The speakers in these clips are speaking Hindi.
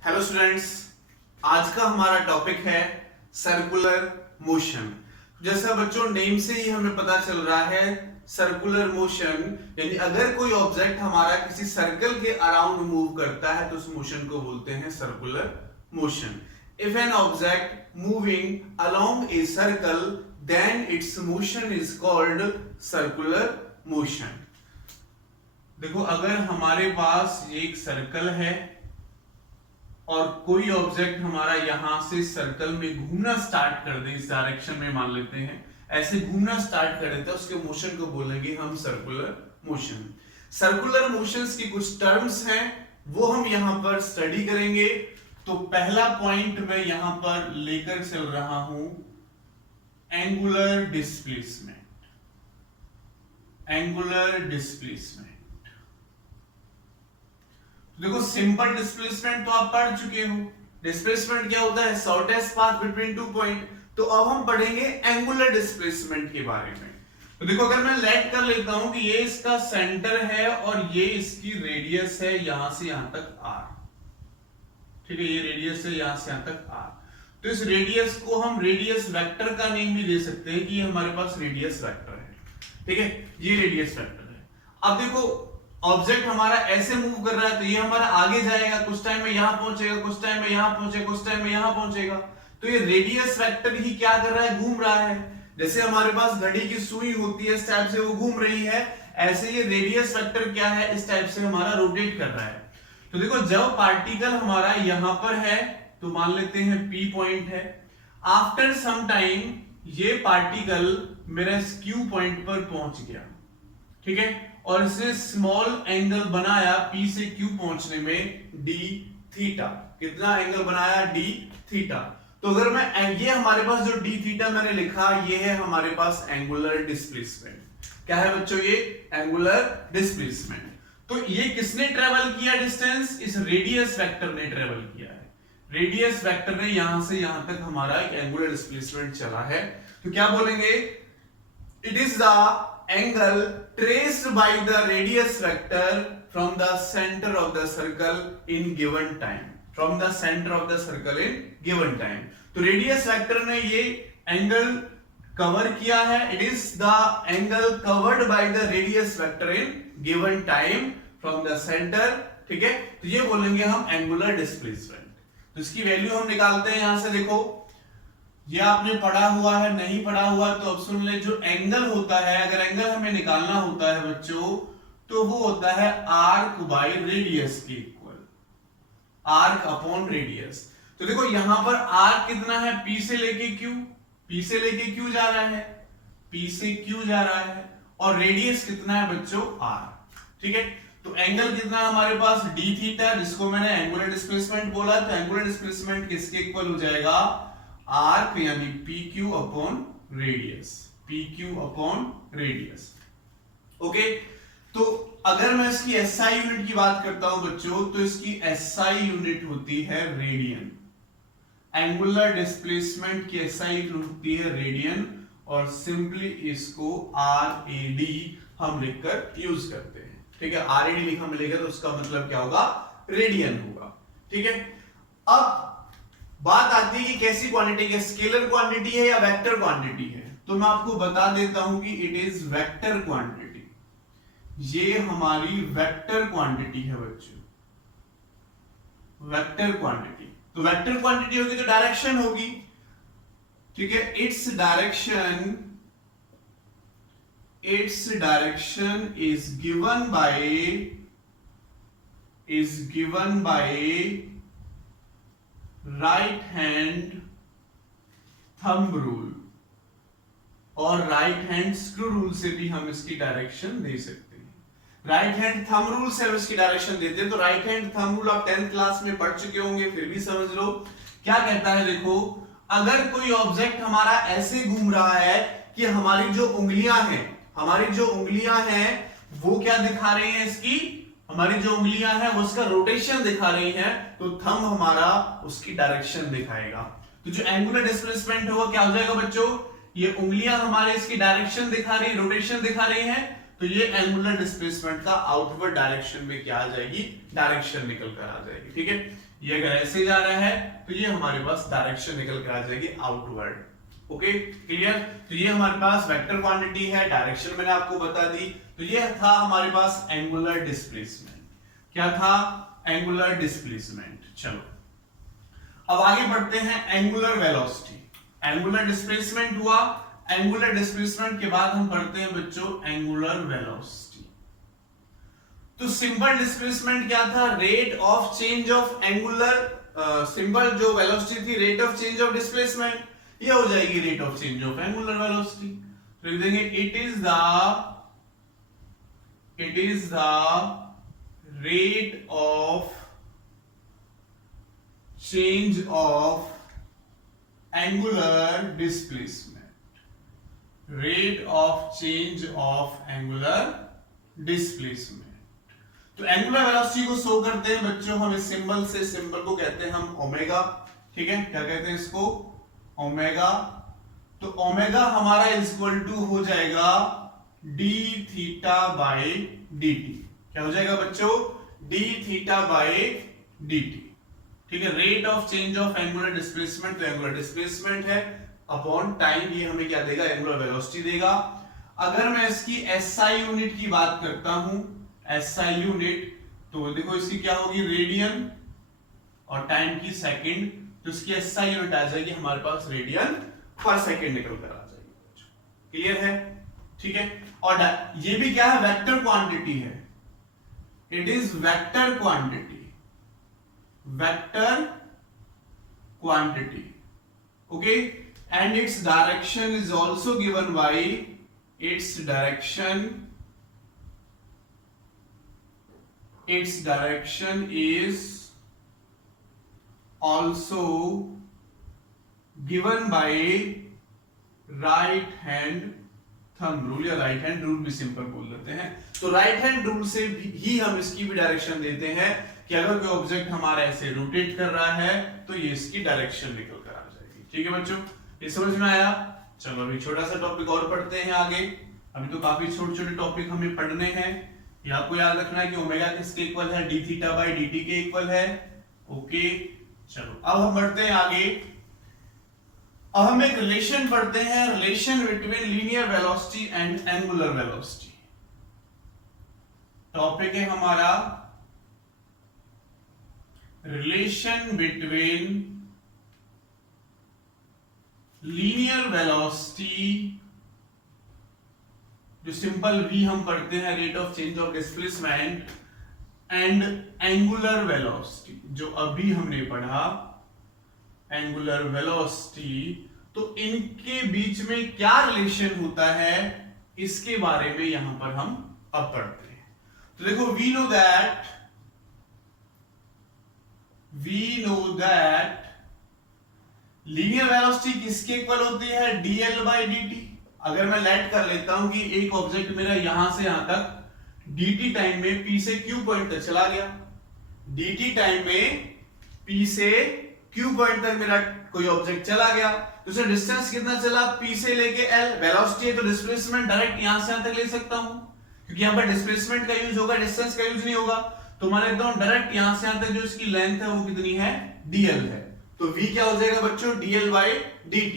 हेलो स्टूडेंट्स, आज का हमारा टॉपिक है सर्कुलर मोशन। जैसा बच्चों नेम से ही हमें पता चल रहा है, सर्कुलर मोशन यानी अगर कोई ऑब्जेक्ट हमारा किसी सर्कल के अराउंड मूव करता है तो उस मोशन को बोलते हैं circular motion. If an object moving along a circle then its motion is called circular motion. देखो, अगर हमारे पास ये एक सर्कल है और कोई ऑब्जेक्ट हमारा यहां से सर्कल में घूमना स्टार्ट कर दे, इस डायरेक्शन में मान लेते हैं, ऐसे घूमना स्टार्ट कर देते हैं, उसके मोशन को बोलेंगे हम सर्कुलर मोशन। सर्कुलर मोशंस की कुछ टर्म्स हैं, वो हम यहां पर स्टडी करेंगे। तो पहला पॉइंट मैं यहां पर लेकर चल रहा हूं एंगुलर डिस्प्लेसमेंट। एंगुलर डिस्प्लेसमेंट, देखो सिंपल डिस्प्लेसमेंट तो आप पढ़ चुके हो। डिस्प्लेसमेंट क्या होता है? Shortest path between two point. तो अब हम पढ़ेंगे एंगुलर डिस्प्लेसमेंट के बारे में। तो देखो, अगर मैं लेट कर लेता हूं कि ये इसका सेंटर है और ये इसकी रेडियस है यहां से यहां तक r, ठीक है, ये रेडियस है यहां से यहां तक r। तो इस रेडियस को हम रेडियस वेक्टर का नेम भी दे सकते हैं कि ये हमारे पास रेडियस वेक्टर है, ठीक है, ये रेडियस वेक्टर है। अब देखो, ऑब्जेक्ट हमारा ऐसे मूव कर रहा है तो ये हमारा आगे जाएगा, कुछ टाइम में यहां पहुंचेगा, कुछ टाइम में यहां पहुंचेगा, कुछ टाइम में यहां पहुंचेगा। तो ये रेडियस वेक्टर ही क्या कर रहा है? घूम रहा है। जैसे हमारे पास घड़ी की सुई होती है, इस टाइप से वो घूम रही है, ऐसे ये रेडियस वेक्टर क्या है? इस टाइप से हमारा रोटेट कर रहा है। तो देखो, जब पार्टिकल हमारा यहां पर है तो मान लेते हैं P पॉइंट है। आफ्टर सम टाइम ये पार्टिकल मेरा इस Q पॉइंट पर पहुंच गया, ठीक है, और इसने स्मॉल एंगल बनाया P से Q पहुंचने में d थीटा। कितना एंगल बनाया? d theta. तो अगर मैं ये हमारे पास जो d थीटा मैंने लिखा, ये है हमारे पास एंगुलर डिस्प्लेसमेंट। क्या है बच्चों? ये एंगुलर डिस्प्लेसमेंट। तो ये किसने ट्रेवल किया डिस्टेंस? इस रेडियस वेक्टर ने ट्रेवल किया है। रेडियस वेक्टर ने यहां से यहां तक हमारा एक एंगुलर डिस्प्लेसमेंट चला है। तो क्या बोलेंगे? It is the angle traced by the radius vector from the center of the circle in given time. From the center of the circle in given time. तो radius vector ने ये angle cover किया है. It is the angle covered by the radius vector in given time from the center. ठीक है, तो ये बोलेंगे हम angular displacement. तो इसकी वैल्यू हम निकालते हैं यहां से। देखो, ये आपने पढ़ा हुआ है, नहीं पढ़ा हुआ तो अब सुन ले। जो एंगल होता है, अगर एंगल हमें निकालना होता है बच्चों, तो वो होता है आर्क बाय रेडियस के इक्वल, आर्क अपॉन रेडियस। तो देखो यहां पर आर्क कितना है? P से लेके Q, P से लेके Q जा रहा है, P से Q जा रहा है, और रेडियस कितना है बच्चों? R, ठीक है। तो एंगल कितना हमारे पास? d थीटा, जिसको मैंने एंगुलर डिस्प्लेसमेंट बोला। तो एंगुलर डिस्प्लेसमेंट किसके इक्वल हो जाएगा? आर्क यानी PQ upon radius, PQ upon radius. Okay, तो अगर मैं इसकी SI यूनिट की बात करता हूं बच्चों, तो इसकी SI यूनिट होती है रेडियन। एंगुलर डिस्प्लेसमेंट की SI यूनिट होती है रेडियन, और सिंपली इसको RAD हम लिखकर यूज करते हैं, ठीक है। RAD लिखा मिलेगा तो उसका मतलब क्या होगा? रेडियन होगा, ठीक है। अब बात आती है कि कैसी क्वांटिटी है, स्केलर क्वांटिटी है या वेक्टर क्वांटिटी है। तो मैं आपको बता देता हूं कि इट इज वेक्टर क्वांटिटी। ये हमारी वेक्टर क्वांटिटी है बच्चों, वेक्टर क्वांटिटी। तो वेक्टर क्वांटिटी होगी तो डायरेक्शन होगी, ठीक है। Its direction is given by right hand thumb rule, और राइट हैंड स्क्रू रूल से भी हम इसकी डायरेक्शन दे सकते हैं। राइट हैंड थंब रूल से हम इसकी डायरेक्शन देते हैं। तो राइट हैंड थंब रूल आप 10th क्लास में पढ़ चुके होंगे, फिर भी समझ लो। क्या कहता है? देखो, अगर कोई ऑब्जेक्ट हमारा ऐसे घूम रहा है कि हमारी जो उंगलियां हैं वो क्या दिखा रही हैं? इसकी हमारी जो उंगलियां हैं वो उसका रोटेशन दिखा रही हैं, तो थंब हमारा उसकी डायरेक्शन दिखाएगा। तो जो एंगुलर डिस्प्लेसमेंट होगा क्या हो जाएगा बच्चों? ये उंगलियां हमारे इसकी डायरेक्शन दिखा रही, रोटेशन दिखा रही हैं, तो ये एंगुलर डिस्प्लेसमेंट का आउटवर्ड डायरेक्शन में क्या आ जाएगी, डायरेक्शन निकल कर आ जाएगी। ठीक है, ये अगर ऐसे जा रहा है तो ये हमारे पास डायरेक्शन निकल कर आ जाएगी आउटवर्ड। Okay, clear. तो ये हमारे पास वेक्टर क्वांटिटी है, डायरेक्शन मैंने आपको बता दी। तो ये था हमारे पास एंगुलर डिस्प्लेसमेंट। क्या था, एंगुलर डिस्प्लेसमेंट। चलो अब आगे बढ़ते हैं एंगुलर वेलोसिटी। एंगुलर डिस्प्लेसमेंट हुआ, एंगुलर डिस्प्लेसमेंट के बाद हम पढ़ते हैं बच्चों एंगुलर वेलोसिटी। तो सिंपल डिस्प्लेसमेंट क्या था, rate of change of angular, simple जो वेलोसिटी थी rate of change of displacement, ये हो जाएगी rate of change of angular velocity. तो लिख देंगे it is the rate of change of angular displacement, rate of change of angular displacement. तो एंगुलर वेलोसिटी को शो करते हैं बच्चों हम इस सिंबल से, सिंबल को कहते हैं हम ओमेगा। ठीक है, क्या कहते हैं इसको, ओमेगा। तो ओमेगा हमारा इक्वल टू हो जाएगा D theta by D T. क्या हो जाएगा बच्चों, D theta by D T. ठीक है, rate of change of angular displacement, तो एंगुलर डिस्प्लेसमेंट है अपॉन टाइम, ये हमें क्या देगा, एंगुलर वेलोसिटी देगा। अगर मैं इसकी एसआई यूनिट की बात करता हूं, एसआई यूनिट, तो देखो इसकी क्या होगी, रेडियन, और टाइम की सेकंड, तो इसकी एसआई यूनिट आ जाएगी हमारे पास रेडियन पर सेकंड निकल कर आ जाएगी। क्लियर है, ठीक है। और ये भी क्या है, वेक्टर क्वांटिटी है, it is vector quantity, vector quantity. Okay, and its direction is also given by, its direction is also given by right hand thumb rule, या right hand rule भी सिंपल बोल देते हैं। तो right hand rule से ही हम इसकी भी डायरेक्शन देते हैं कि अगर कोई ऑब्जेक्ट हमारा ऐसे रोटेट कर रहा है तो ये इसकी डायरेक्शन निकल कर आ जाएगी। ठीक है बच्चों, ये समझ में आया। चलो अभी छोटा सा टॉपिक और पढ़ते हैं आगे। अभी तो काफी छोटे छोटे टॉपिक हमें पढ़ने हैं। ये आपको याद रखना है कि ओमेगा किसके इक्वल है, D theta by D T के इक्वल है। ओके, चलो अब हम बढ़ते हैं आगे। अब हम एक रिलेशन पढ़ते हैं, relation between linear velocity and angular velocity. Topic है हमारा रिलेशन बिटवीन लीनियर वेलोसिटी, जो सिंपल v हम पढ़ते हैं, rate of change of displacement, and angular velocity, जो अभी हमने पढ़ा एंगुलर वेलोसिटी। तो इनके बीच में क्या रिलेशन होता है, इसके बारे में यहां पर हम अब पढ़ते हैं। तो देखो, we know that linear velocity किसके इक्वल होती है, dl बाई dt। अगर मैं लेट कर लेता हूं कि एक ऑब्जेक्ट मेरा यहां से यहां तक dt टाइम में p से q पॉइंट तक चला गया, dt टाइम में p से q पॉइंट तक मेरा कोई ऑब्जेक्ट चला गया, तो उसका डिस्टेंस कितना चला, p से लेके l। वेलोसिटी है तो डिस्प्लेसमेंट डायरेक्ट यहां से यहां तक ले सकता हूं, क्योंकि यहां पर डिस्प्लेसमेंट का यूज होगा, डिस्टेंस का यूज नहीं होगा। तो मैं लेता हूं डायरेक्ट यहां से यहां तक जो इसकी लेंथ है वो कितनी है, dl है। तो v क्या हो जाएगा बच्चों, dl बाई dt।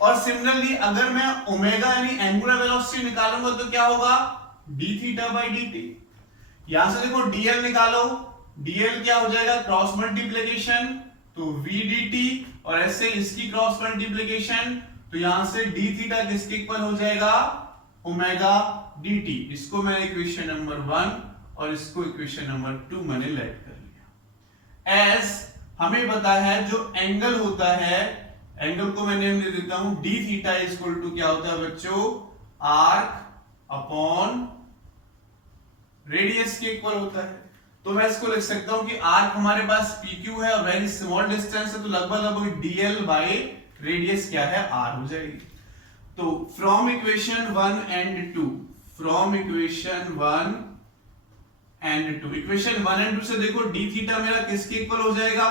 और सिमिलरली अगर मैं ओमेगा यानी एंगुलर वेलोसिटी निकालूंगा तो क्या होगा, d थीटा बाई dt। यहां से देखो dl निकालो, dl क्या हो जाएगा, क्रॉस मल्टीप्लिकेशन, तो v dt, और ऐसे इसकी क्रॉस मल्टीप्लिकेशन, तो यहां से d थीटा किसके इक्वल हो जाएगा, ओमेगा dt। इसको मैंने इक्वेशन नंबर 1 और इसको इक्वेशन नंबर 2 मैंने लेट कर लिया। एज हमें पता है जो एंगल होता है, एंगल को मैं नेम दे देता हूं, डी थीटा इक्वल टू क्या होता है बच्चों, आर्क अपॉन रेडियस के इक्वल होता है। तो मैं इसको लिख सकता हूं कि आर्क हमारे पास PQ है और वेरी स्मॉल डिस्टेंस है, तो लगभग DL बाई रेडियस क्या है, R हो जाएगी। तो from equation 1 and 2, from equation 1 and 2, equation 1 and 2 से देखो d थीटा मेरा किसके इक्वल हो जाएगा,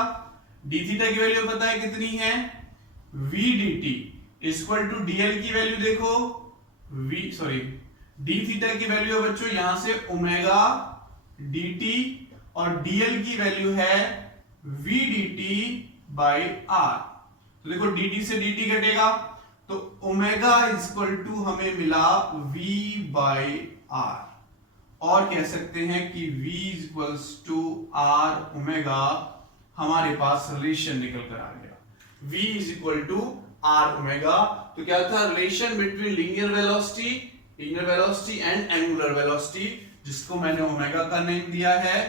d थीटा की वैल्यू पता है कितनी है, v dt equal to dl की वैल्यू देखो, डी थीटा की वैल्यू है बच्चों यहां से ओमेगा dt और dl की वैल्यू है v dt बाई आर। तो देखो dt से dt घटेगा तो ओमेगा इक्वल टू हमें मिला v बाई आर, और कह सकते हैं कि v equals to R omega, हमारे पास रिलेशन निकल कर आ गया v is equal to R omega. तो क्या था relation between linear velocity and angular velocity, जिसको मैंने ओमेगा का नेम दिया है।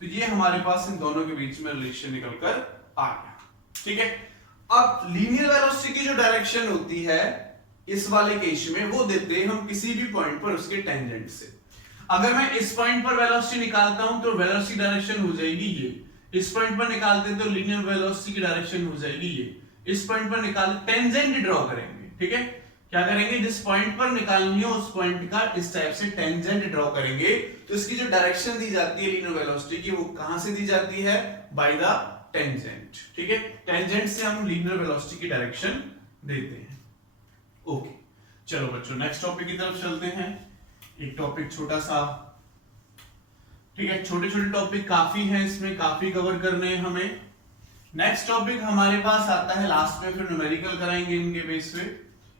तो ये हमारे पास इन दोनों के बीच में रिलेशन निकल कर आ गया। ठीक है, अब लीनियर वेलोसिटी की जो डायरेक्शन होती है इस वाले केस में वो देते हैं हम किसी भी पॉइंट पर उसके टेंजेंट से। अगर मैं इस पॉइंट पर वेलोसिटी निकालता हूं तो वेलोसिटी डायरेक्शन हो जाएगी ये, इस पॉइंट पर निकालते हैं तो लीनियर वेलोसिटी की डायरेक्शन हो जाएगी ये, इस पॉइंट पर निकाल टेंजेंट ड्रॉ करेंगे। ठीक है, क्या करेंगे, जिस पॉइंट पर निकालनी हो उस पॉइंट का इस टाइप से टेंजेंट ड्रॉ करेंगे। तो इसकी जो डायरेक्शन दी जाती है लीनियर वेलोसिटी की वो कहां से दी जाती है, बाय द टेंजेंट। ठीक है, टेंजेंट से हम लीनियर वेलोसिटी की डायरेक्शन देते हैं। ओके, चलो बच्चों नेक्स्ट टॉपिक की तरफ चलते हैं। एक टॉपिक छोटा सा, ठीक है, छोटे छोटे टॉपिक काफी हैं, इसमें काफी कवर करने हैं हमें। नेक्स्ट टॉपिक हमारे पास आता है लास्ट में, फिर न्यूमेरिकल कराएंगे इनके बेस पे।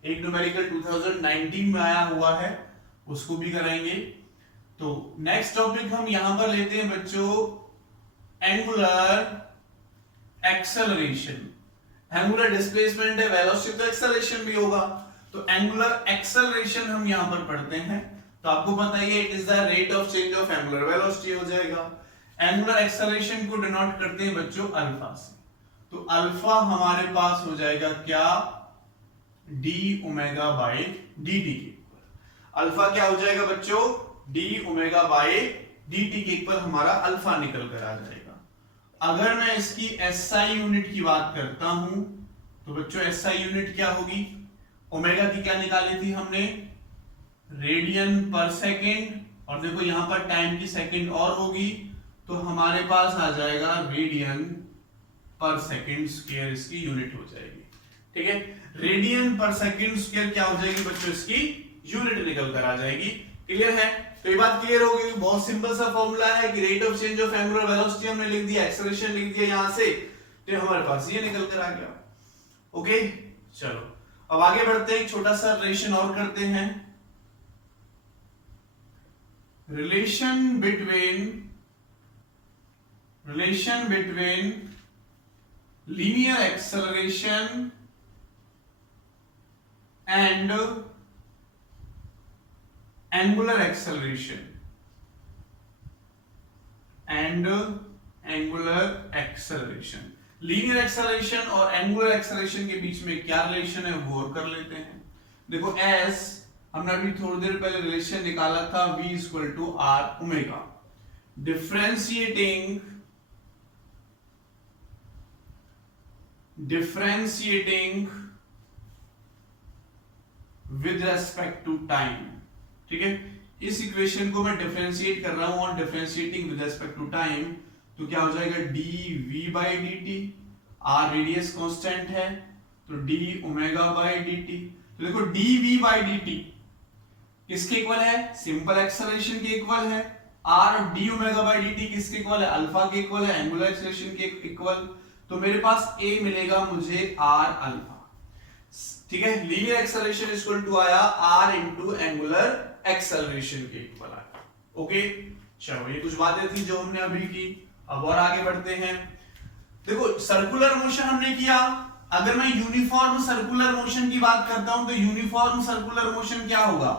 एक न्यूमेरिकल 2019 में आया हुआ है, उसको भी कराएंगे। तो नेक्स्ट टॉपिक हम यहां पर लेते हैं बच्चों एंगुलर एक्सेलरेशन। एंगुलर डिस्प्लेसमेंट है, वेलोसिटी तो एक्सेलरेशन भी होगा, तो एंगुलर एक्सेलरेशन हम यहां पर पढ़ते हैं। तो आपको पता ही है it is the rate of change of angular velocity हो जाएगा। एंगुलर एक्सेलरेशन को डिनोट करते हैं बच्चों अल्फा से। तो अल्फा हमारे पास हो जाएगा क्या, D omega by D T के इक्वल। अल्फा क्या हो जाएगा बच्चों, D omega by D T के इक्वल हमारा अल्फा निकल कर आ जाएगा। अगर मैं इसकी एसआई यूनिट की बात करता हूं तो बच्चों एसआई यूनिट क्या होगी, ओमेगा की क्या निकाली थी हमने, रेडियन पर सेकेंड, और देखो यहां पर टाइम की सेकेंड और होगी, तो हमारे पास आ जाएगा रेडियन पर सेकेंड स्क्वायर, इसकी यूनिट हो जाएगी। ठीक है, रेडियन पर सेकेंड स्क्वायर क्या हो जाएगी बच्चों, इसकी यूनिट निकल कर आ जाएगी। क्लियर है, तो ये बात क्लियर हो गई। बहुत सिंपल सा फॉर्मूला है कि rate of change of angular velocity हमने लिख दिया, एक्सेलरेशन लिख दिया यहां से, तो हमारे पास ये निकल कर आ गया। ओके, चलो अब आगे बढ़ते हैं, छोटा सा रिलेशन और करते हैं। Relation between linear acceleration and angular acceleration linear acceleration और एंगुलर एक्सेलरेशन के बीच में क्या रिलेशन है वो और कर लेते हैं। देखो एस हमने अभी थोड़ी देर पहले रिलेशन निकाला था, v equal to R omega. Differentiating with respect to time. ठीक है, इस इक्वेशन को मैं डिफरेंशिएट कर रहा हूं और differentiating with respect to time, तो क्या हो जाएगा dv by dt, r radius constant है तो d ओमेगा बाई dt। तो देखो dv बाई dt किसके इक्वल है, सिंपल एक्सेलरेशन के इक्वल है, r d omega by dt किसके इक्वल है, अल्फा के इक्वल है, एंगुलर एक्सेलरेशन के इक्वल। तो मेरे पास a मिलेगा मुझे r अल्फा। ठीक है, लीनियर एक्सेलरेशन इक्वल टू आया r इनटू एंगुलर एक्सेलरेशन के इक्वल आया। ओके, चलो ये कुछ बातें थी जो हमने अभी की। अब और आगे बढ़ते हैं। देखो सर्कुलर मोशन हमने किया, अगर मैं यूनिफॉर्म सर्कुलर मोशन की बात करता हूं तो यूनिफॉर्म सर्कुलर मोशन क्या होगा,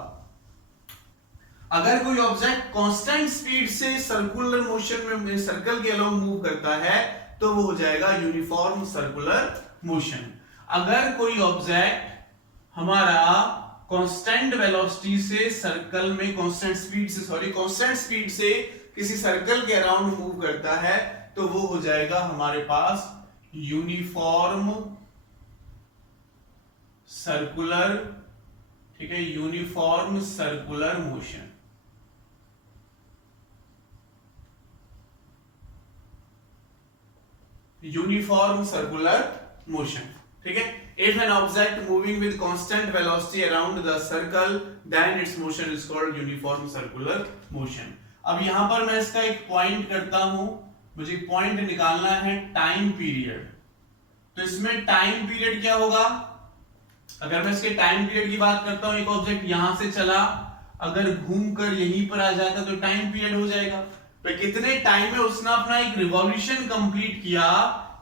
अगर कोई ऑब्जेक्ट कांस्टेंट स्पीड से सर्कुलर मोशन में सर्कल के अलोंग मूव करता है तो वो हो जाएगा यूनिफॉर्म सर्कुलर मोशन। अगर कोई ऑब्जेक्ट हमारा कांस्टेंट वेलोसिटी से सर्कल में कांस्टेंट स्पीड से किसी सर्कल के अराउंड मूव करता है तो वो हो जाएगा हमारे पास यूनिफॉर्म सर्कुलर। ठीक है, uniform circular motion. Uniform circular motion. ठीक है। If an object moving with constant velocity around the circle then its motion is called uniform circular motion. अब यहां पर मैं इसका एक पॉइंट करता हूं, मुझे पॉइंट निकालना है टाइम पीरियड। तो इसमें टाइम पीरियड क्या होगा, अगर मैं इसके टाइम पीरियड की बात करता हूं, एक ऑब्जेक्ट यहां से चला, अगर घूमकर यहीं पर आ जाता तो टाइम पीरियड हो जाएगा। तो कितने टाइम में उसने अपना एक रिवॉल्यूशन कंप्लीट किया,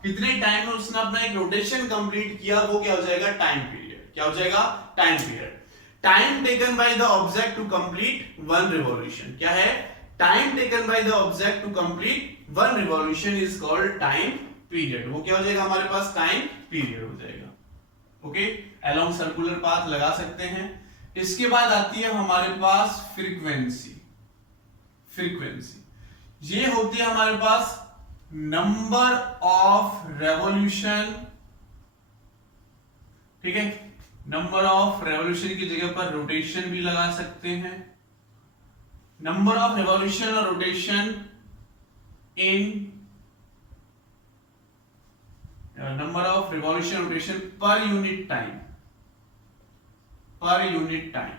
कितने टाइम में उसने अपना एक रोटेशन कंप्लीट किया, वो क्या हो जाएगा, टाइम पीरियड। क्या हो जाएगा, time period. Time taken by the object to complete one revolution, क्या है, time taken by the object to complete one revolution is called time period. वो क्या हो जाएगा, हमारे पास टाइम पीरियड हो जाएगा। ओके, अलोंग सर्कुलर पाथ लगा सकते हैं। इसके बाद आती है हमारे पास फ्रीक्वेंसी। फ्रीक्वेंसी ये होती है हमारे पास नंबर ऑफ रेवोल्यूशन, ठीक है। नंबर ऑफ रेवोल्यूशन की जगह पर रोटेशन भी लगा सकते हैं। नंबर ऑफ रेवोल्यूशन और rotation in number of revolution rotation per unit time, per unit time,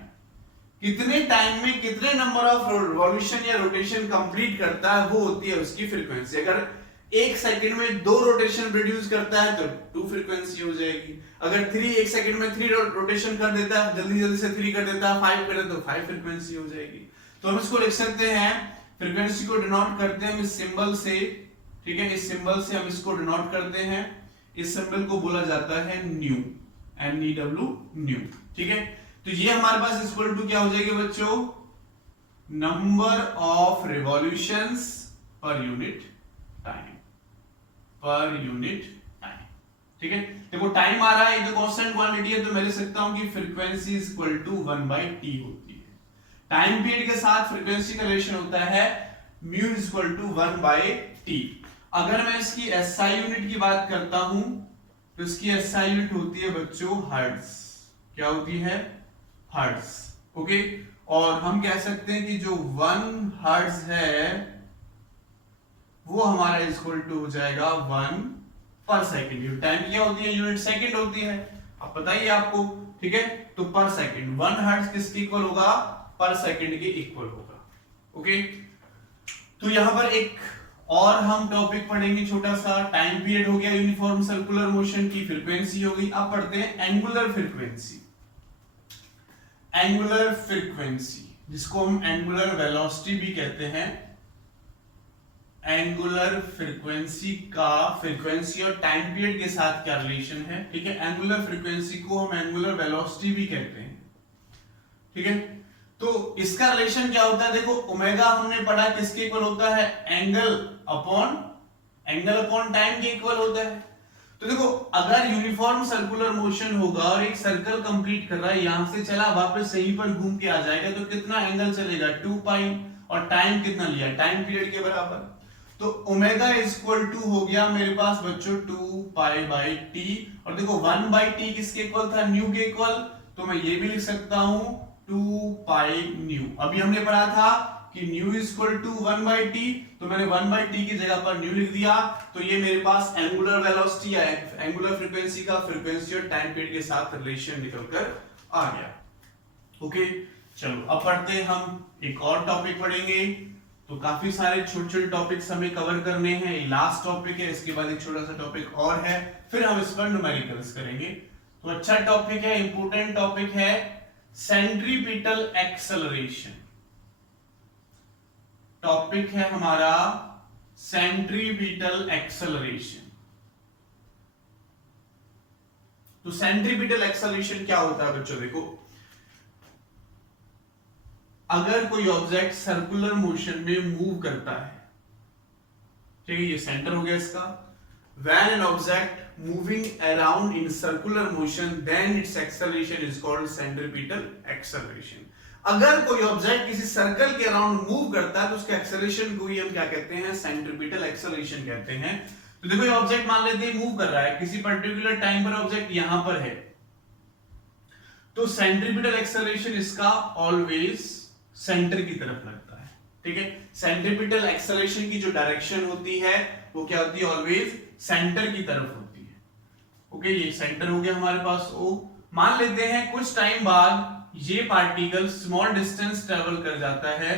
कितने टाइम में कितने नंबर ऑफ रिवॉल्यूशन या रोटेशन कंप्लीट करता है, वो होती है उसकी फ्रीक्वेंसी। अगर एक सेकंड में 2 रोटेशन प्रोड्यूस करता है तो 2 फ्रीक्वेंसी हो जाएगी। अगर 3 एक सेकंड में 3 रोटेशन कर देता है, जल्दी जल्दी से 3 कर देता है, 5 कर देता है तो 5 फ्रीक्वेंसी हो जाएगी। तो हम इसको लिख सकते हैं, फ्रीक्वेंसी को डिनोट करते हैं हम इस सिंबल से, ठीक है। इस सिंबल से हम इसको डिनोट करते हैं, इस सिंबल को बोला जाता है न्यू, NEW, न्यू, ठीक है। तो ये हमारे पास इक्वल टू क्या हो जाएगी बच्चों, number of revolutions per unit time, per unit time, ठीक है। देखो टाइम आ रहा है, ये तो कांस्टेंट क्वांटिटी है, तो मैं लिख सकता हूं कि frequency is equal to 1/t होती है। टाइम पीरियड के साथ फ्रीक्वेंसी का रिलेशन होता है mu is equal to 1/t। अगर मैं इसकी SI यूनिट की बात करता हूं तो इसकी SI यूनिट होती है बच्चों हर्ट्ज। क्या होती है, हर्ट्ज, ओके। और हम कह सकते हैं कि जो 1 हर्ट्ज है वो हमारा इक्वल टू हो जाएगा 1 पर सेकंड। टाइम क्या होती है, यूनिट सेकंड होती है, अब बताइए आपको, ठीक है। तो पर सेकंड 1 हर्ट्ज किसके इक्वल होगा, पर सेकंड के इक्वल होगा, ओके। तो यहां पर एक और हम टॉपिक पढ़ेंगे छोटा सा, टाइम पीरियड हो गया, यूनिफॉर्म सर्कुलर मोशन की फ्रीक्वेंसी हो गई। अब पढ़ते हैं एंगुलर फ्रीक्वेंसी। एंगुलर फ्रीक्वेंसी जिसको हम एंगुलर वेलोसिटी भी कहते हैं। एंगुलर फ्रीक्वेंसी का फ्रीक्वेंसी और टाइम पीरियड के साथ क्या रिलेशन है, ठीक है। एंगुलर फ्रीक्वेंसी को हम एंगुलर वेलोसिटी भी कहते हैं, ठीक है। तो इसका रिलेशन क्या होता है, देखो ओमेगा हमने पढ़ा किसके इक्वल होता है, एंगल अपॉन टाइम के इक्वल होता है। तो देखो अगर यूनिफॉर्म सर्कुलर मोशन होगा और एक सर्कल कंप्लीट कर रहा है, यहां से चला वापस यहीं पर घूम के आ जाएगा, तो कितना एंगल चलेगा, 2 पाई, और टाइम कितना लिया, टाइम पीरियड के बराबर। तो ओमेगा इज इक्वल टू हो गया मेरे पास बच्चों 2 पाई बाई टी, और देखो 1/t किसके इक्वल था, न्यू के इक्वल, तो मैं ये भी लिख सकता हूं 2 पाई न्यू। अभी हमने पढ़ा था कि new is equal to 1/t, तो मैंने 1/t की जगह पर न्यू लिख दिया। तो ये मेरे पास एंगुलर वेलोसिटी है, एंगुलर फ्रीक्वेंसी का फ्रीक्वेंसी और टाइम पीरियड के साथ रिलेशन निकलकर आ गया, ओके। चलो अब पढ़ते हैं, हम एक और टॉपिक पढ़ेंगे। तो काफी सारे छोटे छोटे टॉपिक्स हमें कवर करने हैं, ये लास्ट टॉपिक है, इसके बाद एक छोटा सा टॉपिक और है, फिर हम इस पर न्यूमेरिकल्स करेंगे। तो अच्छा टॉपिक है, इंपॉर्टेंट टॉपिक है, सेंट्रीपिटल एक्सेलरेशन। टॉपिक है हमारा सेंट्रीपिटल एक्सेलरेशन। तो सेंट्रीपिटल एक्सेलरेशन क्या होता है बच्चों, देखो अगर कोई ऑब्जेक्ट सर्कुलर मोशन में मूव करता है, ठीक है, ये सेंटर हो गया इसका। When an object moving around in circular motion then its acceleration is called centripetal acceleration. अगर कोई ऑब्जेक्ट किसी सर्कल के अराउंड मूव करता है तो उसके एक्सेलरेशन को ही हम क्या कहते हैं, सेंट्रीपिटल एक्सेलरेशन कहते हैं। तो देखो ये ऑब्जेक्ट मान लेते हैं मूव कर रहा है, किसी पर्टिकुलर टाइम पर ऑब्जेक्ट यहां पर है, तो सेंट्रीपिटल एक्सेलरेशन इसका ऑलवेज सेंटर की तरफ लगता है, ठीक है। सेंट्रीपिटल एक्सेलरेशन की जो डायरेक्शन होती है वो क्या होती है, ऑलवेज सेंटर की तरफ होती है, ओके, ये सेंटर हो गया हमारे पास O। मान लेते हैं कुछ टाइम बाद ये पार्टिकल स्मॉल डिस्टेंस ट्रेवल कर जाता है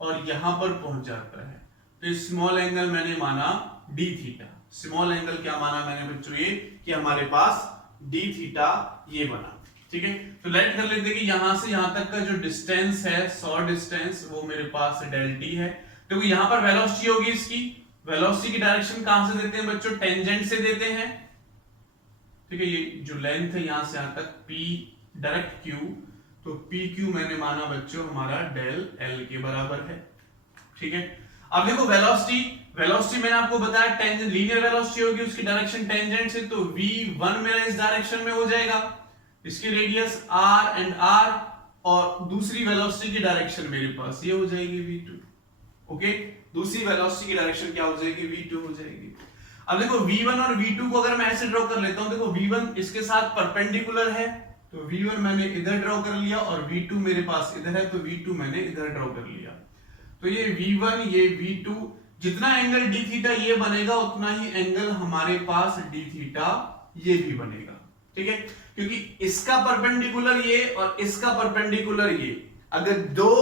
और यहां पर पहुंच जाता है, तो स्मॉल एंगल मैंने माना डी थीटा। स्मॉल एंगल क्या माना मैंने बच्चों, ये कि हमारे पास डी थीटा ये बना। ठीक है, तो लेट कर लेते हैं कि यहां से यहां तक का जो डिस्टेंस है, शॉर्ट डिस्टेंस, वो मेरे पास डेल टी है। तो यहां पर वेलोसिटी होगी इसकी, वेलोसिटी की डायरेक्शन कहां से देते हैं बच्चों, टेंजेंट से देते हैं। ठीक है, ये जो लेंथ है यहां से यहां तक p डायरेक्ट q, तो पी क्यू मैंने माना बच्चों हमारा डेल एल के बराबर है। ठीक है, अब देखो वेलोसिटी, वेलोसिटी मैंने आपको बताया टेंजेंट, लीनियर वेलोसिटी होगी, उसकी डायरेक्शन टेंजेंट से, तो v1 मेरा इस डायरेक्शन में हो जाएगा, इसकी रेडियस r एंड r, और दूसरी वेलोसिटी की डायरेक्शन मेरे पास ये हो जाएगी v2। ओके, दूसरी वेलोसिटी की डायरेक्शन क्या हो जाएगी, v2 हो जाएगी। अब देखो v1 और v2 को अगर मैं ऐसे ड्रॉ कर लेता हूं, देखो v1 इसके साथ परपेंडिकुलर है, तो v1 मैंने इधर ड्रॉ कर लिया, और v2 मेरे पास इधर है, तो v2 मैंने इधर ड्रॉ कर लिया। तो ये v1 ये v2, जितना एंगल d थीटा ये बनेगा उतना ही एंगल हमारे पास d थीटा ये भी बनेगा। ठीक है, क्योंकि इसका परपेंडिकुलर ये और इसका परपेंडिकुलर ये, अगर दो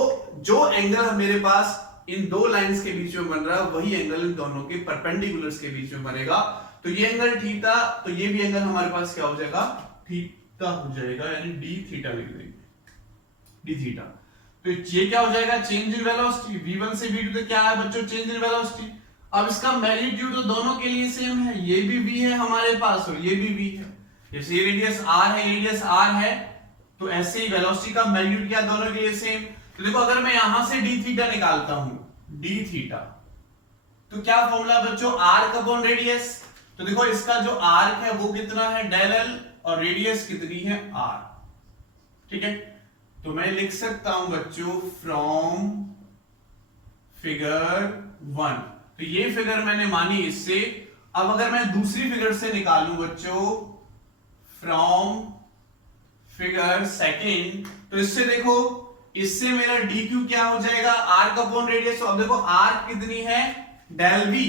जो एंगल मेरे पास इन दो लाइंस के बीच में बन रहा है वही एंगल इन दोनों के परपेंडिकुलर्स के बीच में बनेगा, तो ये एंगल थीटा, तो ये भी एंगल हमारे पास क्या हो जाएगा, थीटा हो जाएगा, यानी डी थीटा लिख देंगे, डी थीटा। तो ये क्या हो जाएगा, चेंज इन वेलोसिटी, v1 से v2 तक क्या है बच्चों, चेंज इन वेलोसिटी। अब इसका मैग्नीट्यूड तो दोनों के लिए सेम है, ये भी v है हमारे पास और ये भी v है। जैसे ये रेडियस r है, ये रेडियस r है, तो ऐसे ही वेलोसिटी का मैग्नीट्यूड क्या दोनों के लिए सेम। तो देखो अगर मैं यहां से डी थीटा निकालता हूं, डी थीटा, तो क्या फॉर्मूला बच्चों, आर्क अपॉन रेडियस। तो देखो इसका जो आर्क है वो कितना है, डेल एल, और रेडियस कितनी है, r। ठीक है, तो मैं लिख सकता हूं बच्चों फ्रॉम फिगर 1, तो ये फिगर मैंने मानी इससे। अब अगर मैं दूसरी फिगर से निकालूं बच्चों फ्रॉम फिगर सेकंड, तो इससे देखो, इससे मेरा dq क्या हो जाएगा, आर्क अपॉन रेडियस। अब देखो आर्क कितनी है, डेल v,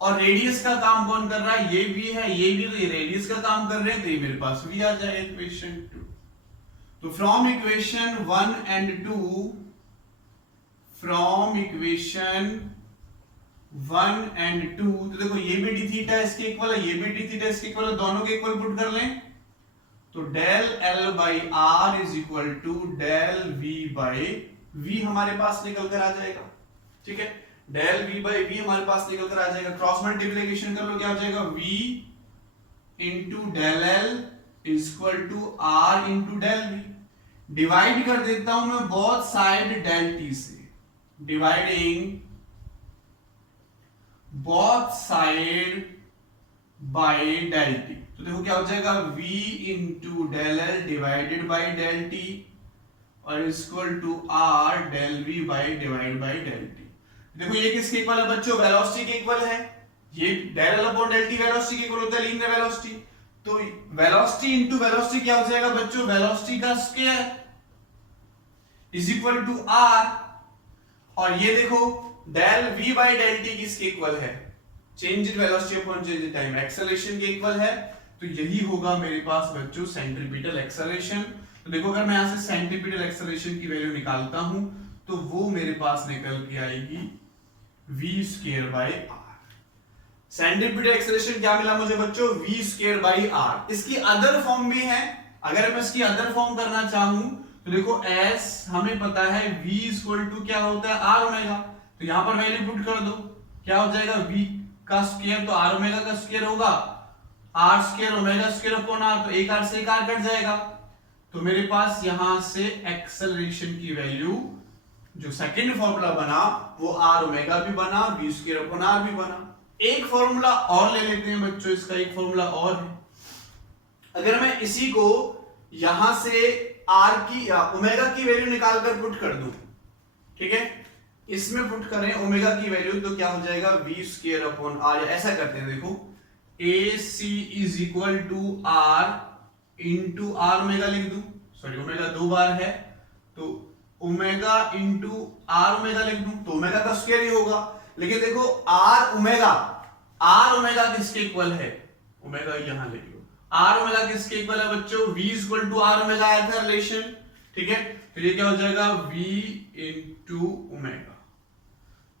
और रेडियस का काम कौन कर रहा है, ये v है, ये भी, तो ये रेडियस का काम कर रहे हैं, तो ये मेरे पास v आ जाए इक्वेशन 2। तो from equation 1 and 2, from equation 1 and 2, तो देखो ये भी डी थीटा इसके इक्वल है, ये भी डी थीटा इसके इक्वल है, दोनों के इक्वल पुट कर लें, तो del L by R is equal to del V by V हमारे पास निकल कर आ जाएगा। ठीक है, डेल वी बाई वी हमारे पास निकल कर आ जाएगा। क्रॉस मल्टीप्लिकेशन कर लो, क्या हो जाएगा, v into del L is equal to R into del V. Divide कर देता हूं मैं बोथ साइड डेल टी से, dividing both side by del T, तो देखो क्या हो जाएगा, v into del L divided by del T और equal to r del v by divide by del T. देखो ये किसके इक्वल है बच्चों, वेलोसिटी के इक्वल है। ये del L upon del T velocity के इक्वल होता है, लीनियर वेलोसिटी। तो वेलोसिटी इंटू वेलोसिटी क्या हो जाएगा बच्चों, वेलोसिटी का square is equal to r, और ये देखो del v by del T किसके इक्वल है, change in velocity upon change in time, acceleration के इक्वल है। तो यही होगा मेरे पास बच्चों सेंट्रीपिटल एक्सेलरेशन। तो देखो अगर मैं यहां से सेंट्रीपिटल एक्सेलरेशन की वैल्यू निकालता हूं, तो वो मेरे पास निकल के आएगी v square by r। Centripetal acceleration क्या मिला मुझे बच्चों, v स्क्वायर बाई r। इसकी अदर फॉर्म भी है, अगर मैं इसकी अदर फॉर्म करना चाहूं तो देखो s हमें पता है v इक्वल टू क्या होता है, r ओमेगा। तो यहां पर वैल्यू पुट कर दो, क्या हो जाएगा, v का स्क्वायर तो r ओमेगा का स्क्वायर होगा, r square omega square upon r, तो एक r से एक r कट जाएगा। तो मेरे पास यहां से एक्सेलरेशन की वैल्यू जो सेकंड फॉर्मूला बना वो r ओमेगा भी बना और v स्क्वायर अपॉन r भी बना। एक फॉर्मूला और ले लेते हैं बच्चों, इसका एक फॉर्मूला और है। अगर मैं इसी को यहां से r की ओमेगा की वैल्यू निकाल कर पुट कर दूं, ठीक है, इसमें पुट करें ओमेगा की वैल्यू, तो क्या हो जाएगा, v स्क्वायर अपॉन r। ऐसा करते हैं, देखो AC is equal to r into r omega लिख दूं, सॉरी ओमेगा दो बार है, तो ओमेगा इंटू r ओमेगा लिख दूं, तो ओमेगा का स्क्वायर ही होगा। लेकिन देखो r ओमेगा किसके इक्वल है, ओमेगा यहां ले लो। आर ओमेगा किसके इक्वल है बच्चों, v equal to R omega आया था रिलेशन, ठीक है। तो ये क्या हो जाएगा, v इनटू ओमेगा।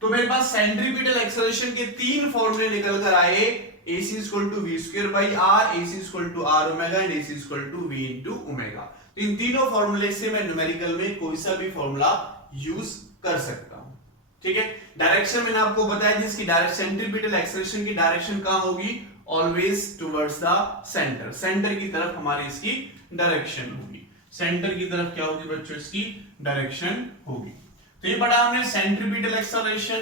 तो मेरे पास सेंट्रीपिटल एक्सेलरेशन के तीन फॉर्मूले निकल कर आए, AC equal to v square by R, AC equal to R omega and AC equal to v into omega. तो इन तीनों फॉर्मूले से मैं न्यूमेरिकल में कोई सा भी फॉर्मूला यूज कर सकता हूं, ठीक है। डायरेक्शन मैंने आपको बताया थी, इसकी डायरेक्शन सेंट्रीपिटल एक्सेलरेशन की डायरेक्शन कहां होगी, always towards the centre, centre की तरफ हमारी इसकी डायरेक्शन होगी, सेंटर की तरफ क्या होगी बच्चों, इसकी डायरेक्शन होगी। तो ये पढ़ा हमने सेंट्रीपिटल एक्सेलरेशन।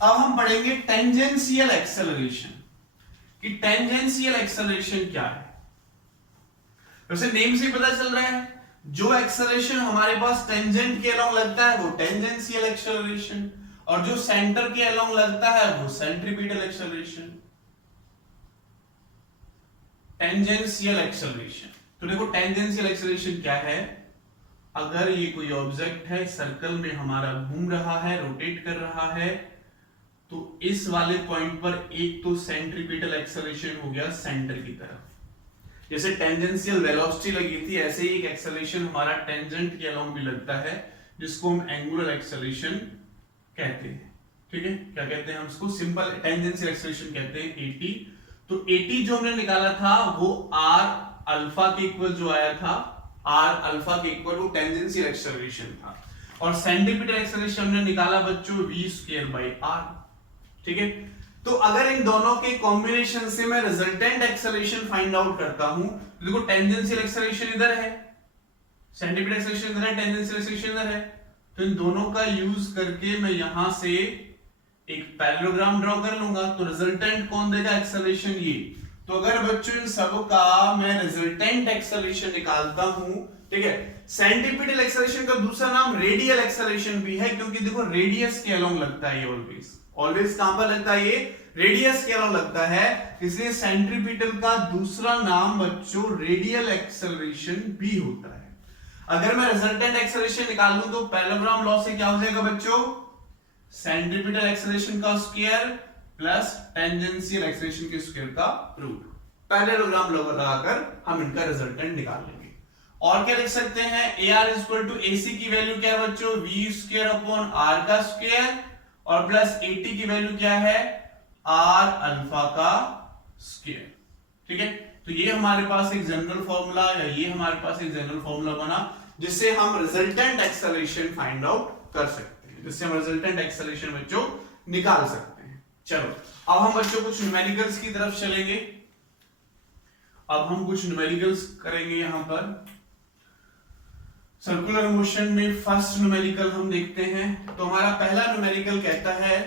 अब हम पढ़ेंगे टेंजेंशियल एक्सेलरेशन, कि टेंजेंशियल एक्सेलरेशन क्या है। वैसे नेम से ही पता चल रहा है, जो एक्सेलरेशन हमारे पास टेंजेंट के अलोंग लगता है वो टेंजेंशियल एक्सेलरेशन, और जो सेंटर के अलोंग लगता है वो सेंट्रीपिटल एक्सेलरेशन, टेंजेंशियल एक्सेलरेशन। तो देखो टेंजेंशियल एक्सेलरेशन क्या है, अगर ये कोई ऑब्जेक्ट है सर्कल में हमारा घूम रहा है, रोटेट कर रहा है, तो इस वाले पॉइंट पर एक तो सेंट्रीपिटल एक्सेलरेशन हो गया सेंटर की तरफ, जैसे टेंजेंशियल वेलोसिटी लगी थी ऐसे ही एक एक्सेलरेशन हमारा टेंजेंट के अलोंग भी लगता है, जिसको हम एंगुलर एक्सेलरेशन कहते हैं, ठीक है। क्या कहते हैं हम इसको, सिंपल टेंजेंशियल एक्सेलरेशन कहते हैं, AT। तो AT जो हमने निकाला था वो R अल्फा के इक्वल जो आया था, R अल्फा के इक्वल वो टेंजेंशियल एक्सेलरेशन था, और सेंट्रीपिटल एक्सेलरेशन हमने निकाला बच्चों v स्क्वायर बाई r, ठीक है। तो अगर इन दोनों के कॉम्बिनेशन से मैं रिजल्टेंट एक्सेलरेशन फाइंड आउट करता हूं, तो देखो टेंजेंशियल एक्सेलरेशन इधर है, सेंट्रीपिटल एक्सेलरेशन इधर है, टेंजेंशियल एक्सेलरेशन इधर है, तो इन दोनों का यूज करके मैं यहां से एक पैरेललोग्राम ड्रॉ कर लूंगा, तो रिजल्टेंट कौन देगा, एक्सेलरेशन ये। तो अगर बच्चों इन सब का मैं रिजल्टेंट एक्सेलरेशन निकालता हूं, ठीक है। सेंट्रीपिटल एक्सेलरेशन का दूसरा नाम रेडियल एक्सेलरेशन भी है, क्योंकि देखो रेडियस के अलोंग लगता है ये ऑलवेज, ऑलवेज कहां पर लगता है, ये रेडियस के अलोंग लगता है, इसलिए सेंट्रीपिटल का दूसरा नाम बच्चों रेडियल एक्सेलरेशन भी होता है। अगर मैं रिजल्टेंट एक्सेलरेशन निकाल लूं तो पैरेललोग्राम लॉ से क्या हो जाएगा बच्चों, सेंट्रीपिटल एक्सेलरेशन का स्क्वायर प्लस टेंजेंशियल एक्सेलरेशन के स्क्वायर का रूट, पैरेललोग्राम लगाकर हम इनका रिजल्टेंट निकाल लेंगे। और क्या लिख सकते हैं, AR इक्वल टू AC की वैल्यू क्या है बच्चों, v स्क्वायर अपॉन r का स्क्वायर, और प्लस AT की वैल्यू क्या है, R अल्फा का स्क्वायर, ठीक है। तो ये हमारे पास एक जनरल फॉर्मूला, या ये हमारे पास एक जनरल फॉर्मूला बना जिससे हम रिजल्टेंट एक्सेलरेशन फाइंड आउट कर सकते हैं, जिससे हम रिजल्टेंट एक्सेलरेशन बच्चों निकाल सकते हैं। चलो अब हम बच्चों कुछ न्यूमेरिकल्स की तरफ चलेंगे। अब हम कुछ न्यूमेरिकल्स करेंगे यहां पर। सर्कुलर मोशन में फर्स्ट न्यूमेरिकल हम देखते हैं। तो हमारा पहला न्यूमेरिकल कहता है,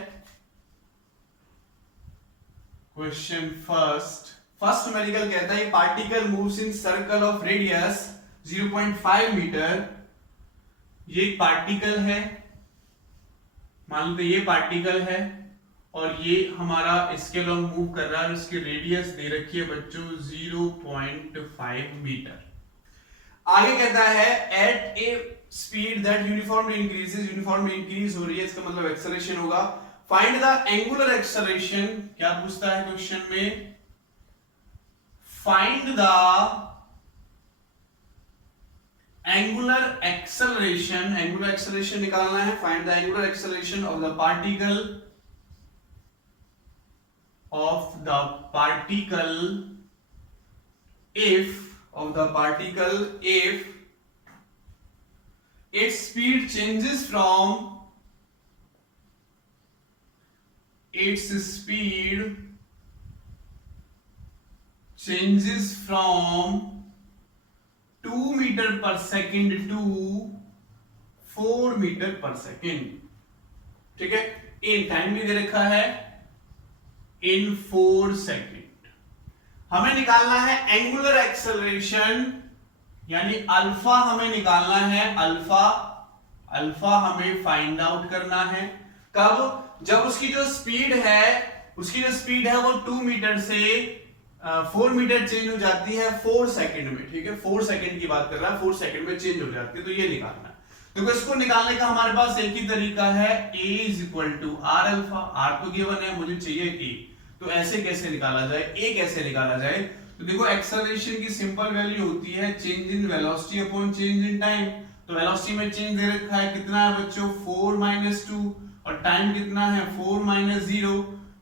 क्वेश्चन फर्स्ट न्यूमेरिकल कहता है particle moves in circle of radius 0.5 metre. ये एक पार्टिकल है, मान लो ये पार्टिकल है, और ये हमारा इसके अलोंग मूव कर रहा है, इसकी रेडियस दे रखी है बच्चों 0.5 मीटर। आगे कहता है at a speed that uniformly increases, uniformly increase हो रही है, इसका मतलब एक्सेलरेशन होगा। फाइंड द एंगुलर एक्सेलरेशन, क्या पूछता है क्वेश्चन में, find the angular acceleration, angular acceleration निकालना है, find the angular acceleration of the particle if its speed changes from 2 meter per second to 4 meter per second, ठीक है। इन टाइम भी दे रखा है इन 4 सेकेंड। हमें निकालना है एंगुलर एक्सेलरेशन, यानी अल्फा हमें निकालना है, अल्फा हमें फाइंड आउट करना है। कब, जब उसकी जो स्पीड है वो 2 मीटर से 4 मीटर चेंज हो जाती है 4 सेकंड में, ठीक है। 4 सेकंड की बात कर रहा है, 4 सेकंड में चेंज हो जाती है, तो ये निकालना है। तो इसको निकालने का हमारे पास एक ही तरीका है, A is equal to R alpha, R तो गिवन है, मुझे चाहिए A, तो ऐसे कैसे निकाला जाए, ए कैसे निकाला जाए? तो देखो एक्सेलरेशन की सिंपल वैल्यू होती है change in velocity upon change in time. तो वेलोसिटी में चेंज दे रखा है, कितना है बच्चों 4 - 2, और टाइम कितना है 4 - 0,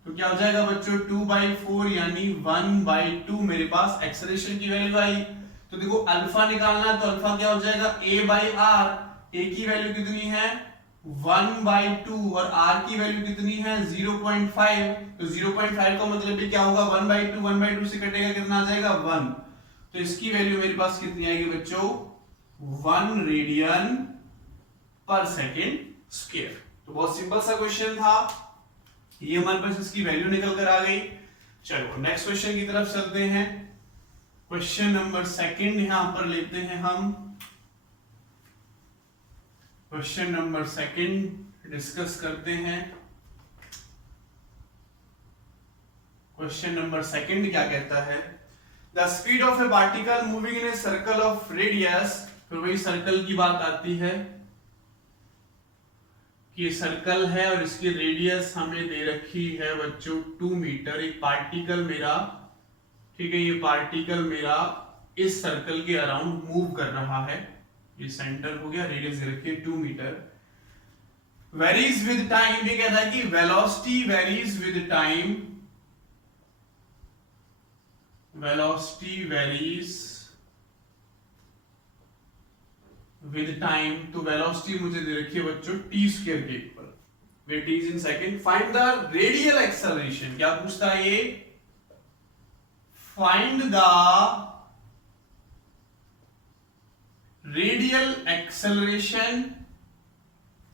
तो क्या हो जाएगा बच्चों 2/4 यानी 1/2 मेरे पास एक्सेलरेशन की वैल्यू आई। तो देखो अल्फा निकालना है, तो अल्फा क्या हो जाएगा a/r, a की वैल्यू कितनी है 1/2 और r की वैल्यू कितनी है 0.5, तो 0.5 का मतलब भी क्या होगा 1/2 से कटेगा कितना आ जाएगा 1, तो इसकी वैल्यू मेरे पास कितनी आएगी बच्चों 1 रेडियन पर सेकेंड स्क्वायर। तो बहुत सिंपल सा क्वेश्चन था, ये हमारे पास इसकी वैल्यू निकल कर आ गई। चलो नेक्स्ट क्वेश्चन की तरफ चलते हैं। क्वेश्चन नंबर सेकंड यहां पर लेते हैं हम। क्वेश्चन नंबर सेकंड डिस्कस करते हैं। क्वेश्चन नंबर सेकंड क्या कहता है, the speed of A particle moving in a circle of radius, फिर वही सर्कल की बात आती है कि सर्कल है और इसकी रेडियस हमें दे रखी है बच्चों 2 मीटर। एक पार्टिकल मेरा, ठीक है, ये पार्टिकल मेरा इस सर्कल के अराउंड मूव कर रहा है, ये सेंटर हो गया, रेडियस दे रखी है 2 मीटर। वेरीज विद टाइम, ये कहता है कि velocity varies with time, velocity varies with time. तो वेलोसिटी मुझे दे रखी है बच्चों टी स्क्वायर के equal, where t is in second. Find the radial acceleration, क्या पूछता है ये, find the radial acceleration,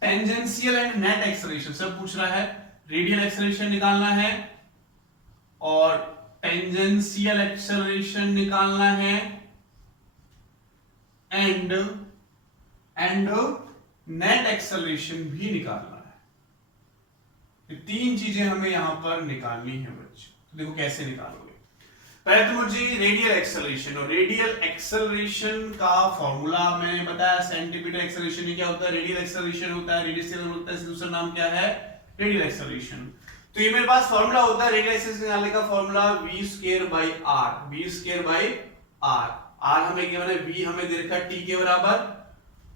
tangential and net acceleration सब पूछ रहा है। रेडियल एक्सेलरेशन निकालना है और टेंजेंशियल एक्सेलरेशन निकालना है एंड नेट एक्सेलरेशन भी निकालना है। ये तीन चीजें हमें यहां पर निकालनी है बच्चों। तो देखो कैसे निकालोगे, पहले तो मुझे रेडियल एक्सेलरेशन, और रेडियल एक्सेलरेशन का फॉर्मूला मैंने बताया, सेंटीमीटर एक्सेलरेशन क्या होता है, रेडियल एक्सेलरेशन होता है, रेडियल होता है, दूसरा नाम क्या है रेडियल एक्सेलरेशन। तो ये मेरे पास फॉर्मूला होता है रेडियल एक्सेलरेशन निकालने का, फॉर्मूला v²/r, v²/r। r हमें गिवन है, v हमें दे रखा है t के बराबर,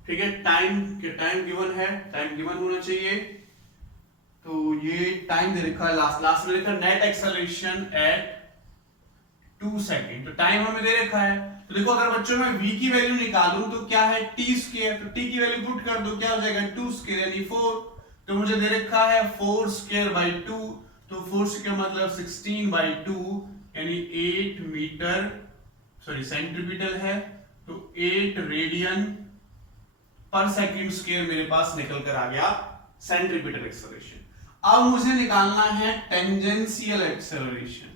ठीक है, टाइम गिवन है, टाइम गिवन होना चाहिए, तो ये टाइम दे रखा है, लास्ट में लिखा नेट एक्सेलरेशन एट 2 सेकंड, तो टाइम हमें दे रखा है। तो देखो अगर बच्चों में v की वैल्यू निकालूं तो क्या है t², तो t की वैल्यू पुट कर दो, क्या हो जाएगा 2² यानी 4, तो मुझे दे रखा है 4²/2, तो 4² मतलब 16/2 यानी 8 मीटर, सॉरी सेंटीमीटर है, तो 8 रेडियन पर सेकंड स्क्वायर मेरे पास निकल कर आ गया सेंट्रीपिटल एक्सेलरेशन। अब मुझे निकालना है टेंजेंशियल एक्सेलरेशन।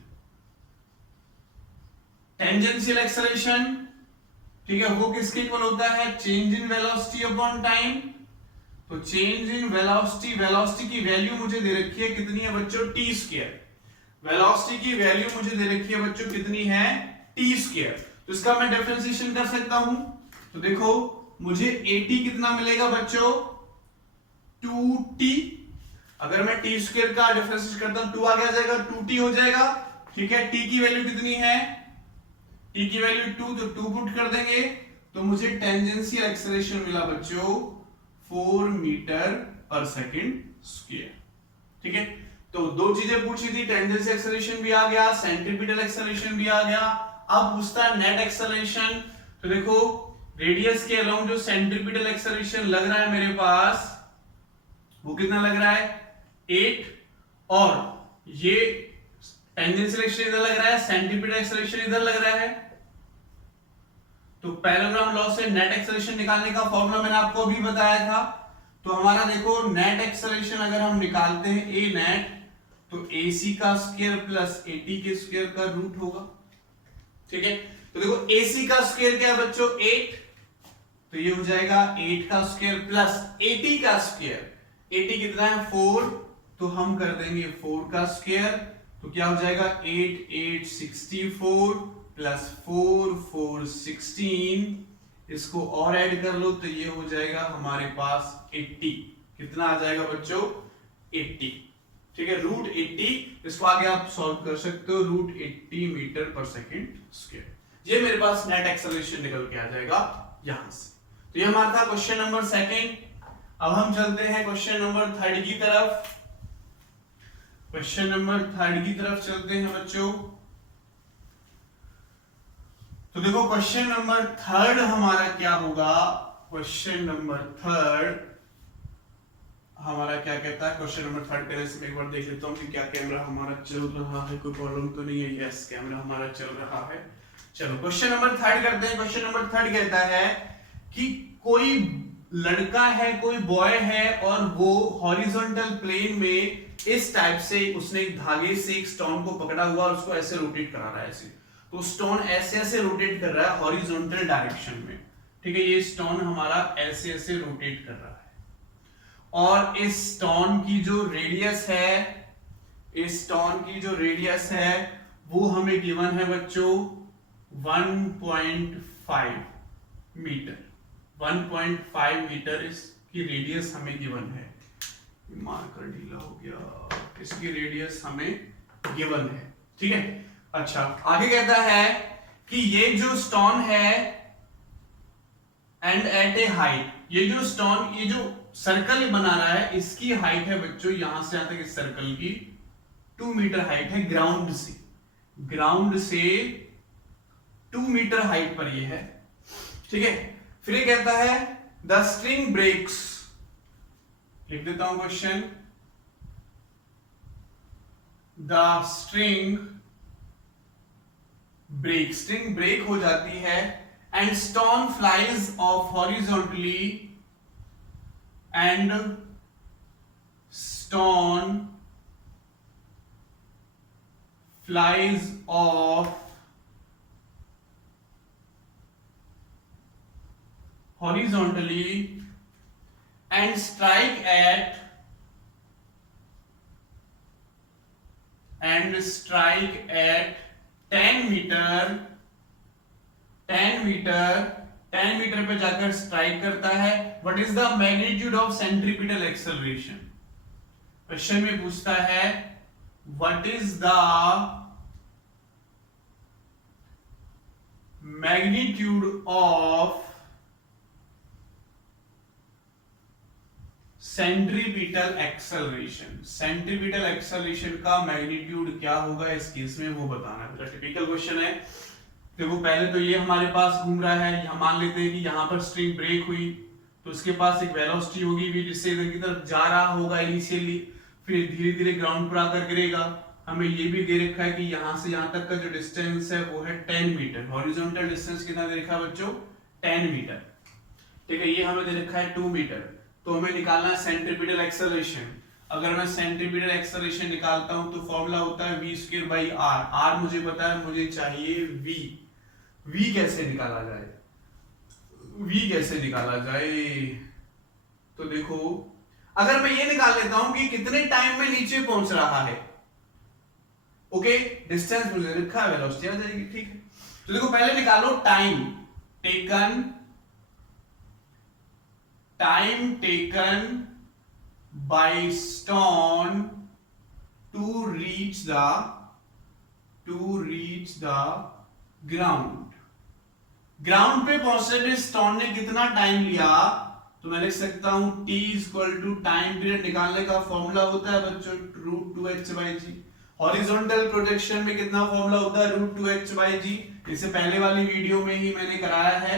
टेंजेंशियल एक्सेलरेशन, ठीक है, वो किसके इक्वल होता है, change in velocity upon time. तो चेंज इन वेलोसिटी, वेलोसिटी की वैल्यू मुझे दे रखी है कितनी है बच्चों t², वेलोसिटी की वैल्यू मुझे दे रखी है बच्चों कितनी है t², तो इसका मैं डिफरेंशिएशन कर सकता हूं। तो देखो मुझे at कितना मिलेगा बच्चों 2t, अगर मैं t² का डिफरेंशिएशन करता हूं 2 आ जाएगा 2t हो जाएगा, ठीक है। t की वैल्यू कितनी है, t की वैल्यू 2, तो 2 पुट कर देंगे, तो मुझे टेंजेंशियल एक्सेलरेशन मिला बच्चों 4 मीटर पर सेकंड स्क्वायर, ठीक है। तो दो चीजें पूछी थी, टेंजेंशियल एक्सेलरेशन भी आ गया, सेंट्रीपिटल एक्सेलरेशन भी आ गया। अब पूछता है नेट एक्सेलरेशन। तो देखो रेडियस के अलोंग जो सेंट्रीपिटल एक्सेलरेशन लग रहा है मेरे पास, वो कितना लग रहा है 8, और ये टेंजेंशियल एक्सेलरेशन इधर लग रहा है, सेंट्रीपिटल एक्सेलरेशन इधर लग रहा है। तो पैरेललोग्राम लॉ से नेट एक्सेलरेशन निकालने का फॉर्मूला मैंने आपको अभी बताया था। तो हमारा देखो नेट एक्सेलरेशन अगर हम निकालते हैं ए नेट, तो AC का स्क्वायर प्लस AT के स्क्वायर का रूट होगा, ठीक है। तो देखो AC का स्क्वायर क्या है बच्चों 8, तो ये हो जाएगा 8 का स्क्वायर प्लस AT का स्क्वायर, AT कितना है 4, तो हम कर देंगे 4 का स्क्वायर, तो क्या हो जाएगा 8 8 64 प्लस 4 4 16, इसको और ऐड कर लो तो ये हो जाएगा हमारे पास 80, कितना आ जाएगा बच्चों 80, ठीक है, रूट 80, इसको आगे आप सॉल्व कर सकते हो, रूट 80 मीटर पर सेकेंड स्क्वायर। ये मेरे पास नेट एक्सेलरेशन निकल के आ जाएगा यहां से। तो ये हमारा था क्वेश्चन नंबर सेकेंड। अब हम चलते हैं क्वेश्चन नंबर थर्ड की तरफ। क्वेश्चन नंबर थर्ड की तरफ चलते हैं बच्चों। तो देखो क्वेश्चन नंबर थर्ड हमारा क्या होगा, क्वेश्चन नंबर थर्ड हमारा क्या कहता है। क्वेश्चन नंबर थर्ड पहले से मैं एक बार देख लेता हूं कि क्या कैमरा हमारा चल रहा है, कोई प्रॉब्लम तो नहीं है। यस, कैमरा हमारा चल रहा है। चलो क्वेश्चन नंबर थर्ड करते हैं। क्वेश्चन नंबर थर्ड कहता है कि कोई लड़का है, कोई बॉय है, और वो हॉरिजॉन्टल प्लेन में इस टाइप से उसने एक धागे से एक स्टोन को पकड़ा हुआ और उसको ऐसे रोटेट करा रहा है ऐसे। तो स्टोन ऐसे ऐसे रोटेट कर रहा है हॉरिजॉन्टल डायरेक्शन में, ठीक है। ये स्टोन हमारा ऐसे ऐसे रोटेट कर रहा है, और इस स्टोन की जो रेडियस है, इस स्टोन की जो रेडियस है वो हमें गिवन है बच्चों 1.5 मीटर। 1.5 मीटर इसकी रेडियस हमें गिवन है। मार्कर ढीला हो गया, इसकी रेडियस हमें गिवन है, ठीक है। अच्छा, आगे कहता है कि ये जो स्टोन है एंड एट ए हाइट, ये जो स्टोन, ये जो सर्कल बना रहा है, इसकी हाइट है बच्चों यहां से यहां तक इस सर्कल की 2 मीटर हाइट है ग्राउंड से। ग्राउंड से 2 मीटर हाइट पर ये है, ठीक है। फिर ये कहता है द स्ट्रिंग ब्रेक्स, लिख देता हूं question, the string break, string break हो जाती है, and stone flies off horizontally, and stone flies off horizontally and strike at 10 metre पे जाकर स्ट्राइक करता है। What is the magnitude of centripetal acceleration? Question में पूछता है what is the magnitude of centripetal acceleration. Centripetal acceleration का मैग्नीट्यूड क्या होगा इस केस में, वो बताना है। टिपिकल क्वेश्चन है। देखो पहले तो ये हमारे पास घूम रहा है, हम मान लेते हैं कि यहाँ पर स्ट्रिंग ब्रेक हुई तो उसके पास एक वेलोसिटी होगी भी, जिससे इधर की तरफ जा रहा होगा इनिशियली, फिर धीरे धीरे ग्राउंड पर आकर गिरेगा। हमें ये भी दे रखा है कि यहाँ से यहाँ तक का जो डिस्टेंस है वो है 10 मीटर। हॉरिजॉन्टल डिस्टेंस कितना दे रखा है बच्चों? 10 मीटर, ठीक है। ये हमें दे रखा है 2 मीटर। तो हमें निकालना है सेंट्रीपिटल एक्सेलरेशन। अगर मैं सेंट्रीपिटल एक्सेलरेशन निकालता हूं तो फॉर्मूला होता है v²/r। r मुझे पता है, मुझे चाहिए v। v कैसे निकाला जाए? v कैसे निकाला जाए? तो देखो, अगर मैं ये निकाल लेता हूं कि कितने टाइम में नीचे पहुंच रहा है, ओके, डिस्टेंस मुझे लिखा है, वेलोसिटी आ जाएगी, ठीक है। तो देखो पहले निकालो time taken by stone to reach the ground। Ground पे पहुंचने में स्टोन ने कितना टाइम लिया? तो मैं लिख सकता हूं t = टाइम पीरियड निकालने का फॉर्मूला होता है बच्चों √2h/g। हॉरिजॉन्टल प्रोजेक्शन में कितना फॉर्मूला होता है? √2h/g। इससे पहले वाली वीडियो में ही मैंने कराया है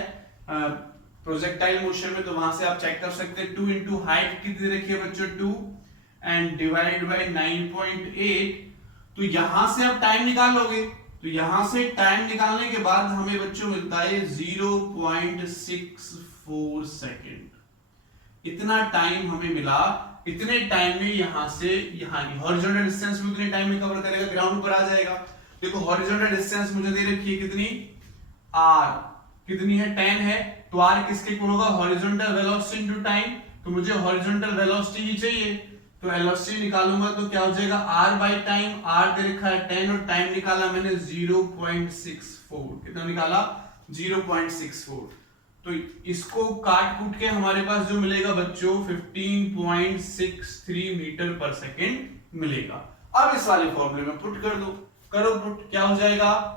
प्रोजेक्टाइल मोशन में, तो वहां से आप चेक कर सकते हैं। 2 इंटू हाइट कितनी रखी है बच्चों? 2 एंड डिवाइड बाय 9.8। तो यहां से आप टाइम निकालोगे, तो यहां से टाइम निकालने के बाद हमें बच्चों मिलता है 0.64 सेकेंड। इतना टाइम हमें मिला। इतने टाइम में यहां से यहां हॉरिजॉन्टल डिस्टेंस भी उतने टाइम में कवर करेगा, ग्राउंड पर आ जाएगा। देखो हॉरिजॉन्टल डिस्टेंस मुझे दे रखी है कितनी? r कितनी है? 10 है। तो r किसके इक्वल होगा? Horizontal velocity into time. तो मुझे हॉरिजॉन्टल वेलोसिटी ही चाहिए, तो वेलोसिटी निकालूंगा तो क्या हो जाएगा? r/टाइम। r दे रखा है 10 और टाइम निकाला मैंने 0.64। कितना निकाला? 0.64। तो इसको काट कूट के हमारे पास जो मिलेगा बच्चों 15.63 मीटर पर सेकेंड मिलेगा। अब इस वाले फॉर्मूले में पुट कर दो, करो पुट, क्या हो जाएगा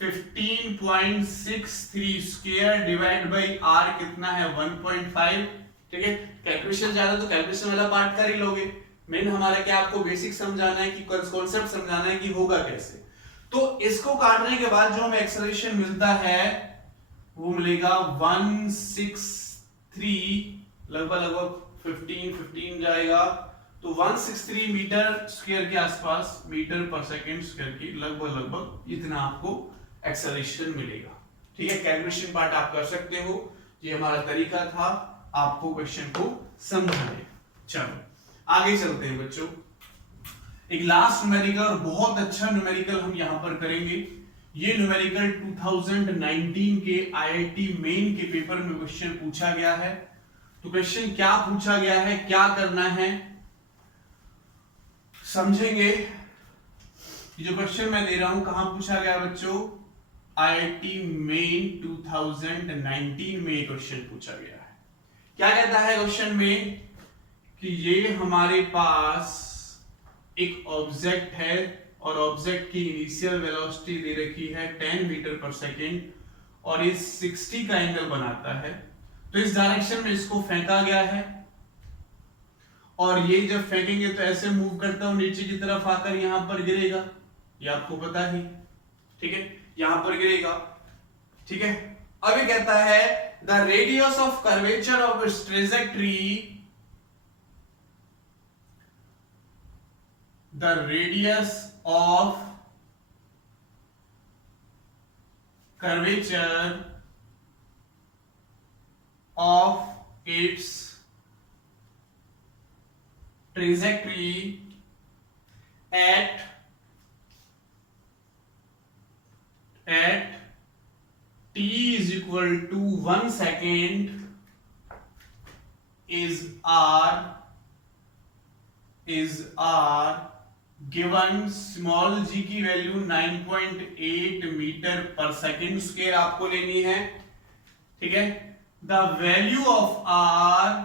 15.63 स्क्वायर डिवाइड बाई आर कितना है 1.5। ठीक है, कैलकुलेशन ज्यादा तो कैलकुलेशन वाला पार्ट कर ही लोगे, मेन हमारा क्या आपको बेसिक समझाना है कि कॉन्सेप्ट समझाना है कि होगा कैसे। तो इसको काटने के बाद जो हमें एक्सेलरेशन मिलता है वो मिलेगा 163 लगभग 15 जाएगा, तो 163 मीटर स्क्वायर के आसपास, मीटर पर सेकंड स्क्वायर की लगभग इतना आपको एक्सेलरेशन मिलेगा। ठीक है, कैलकुलेशन पार्ट आप कर सकते हो, ये हमारा तरीका था आपको क्वेश्चन को समझाने। चलो आगे चलते हैं बच्चों, एक लास्ट न्यूमेरिकल और बहुत अच्छा न्यूमेरिकल हम यहां पर करेंगे। ये न्यूमेरिकल 2019 के आईआईटी मेन के पेपर में क्वेश्चन पूछा गया है। तो क्वेश्चन क्या पूछा गया है, क्या करना है समझेंगे। ये जो क्वेश्चन मैं दे रहा हूं कहां पूछा गया बच्चों, आईआईटी मेन 2019 में क्वेश्चन पूछा गया है। क्या कहता है क्वेश्चन में कि ये हमारे पास एक ऑब्जेक्ट है और ऑब्जेक्ट की इनिशियल वेलोसिटी दे रखी है 10 मीटर पर सेकेंड और ये 60 का एंगल बनाता है। तो इस डायरेक्शन में इसको फेंका गया है और ये जब फेंकेंगे तो ऐसे मूव करता हूं नीचे की तरफ आकर यहां पर गिरेगा, ये आपको पता ही। ठीक है, यहां पर गिरेगा। ठीक है, अब ये कहता है the radius of curvature of its trajectory, the radius of curvature of its trajectory at t is equal to 1 second is r given small g की वैल्यू 9.8 मीटर पर सेकेंड स्क्वायर आपको लेनी है। ठीक है, the value of r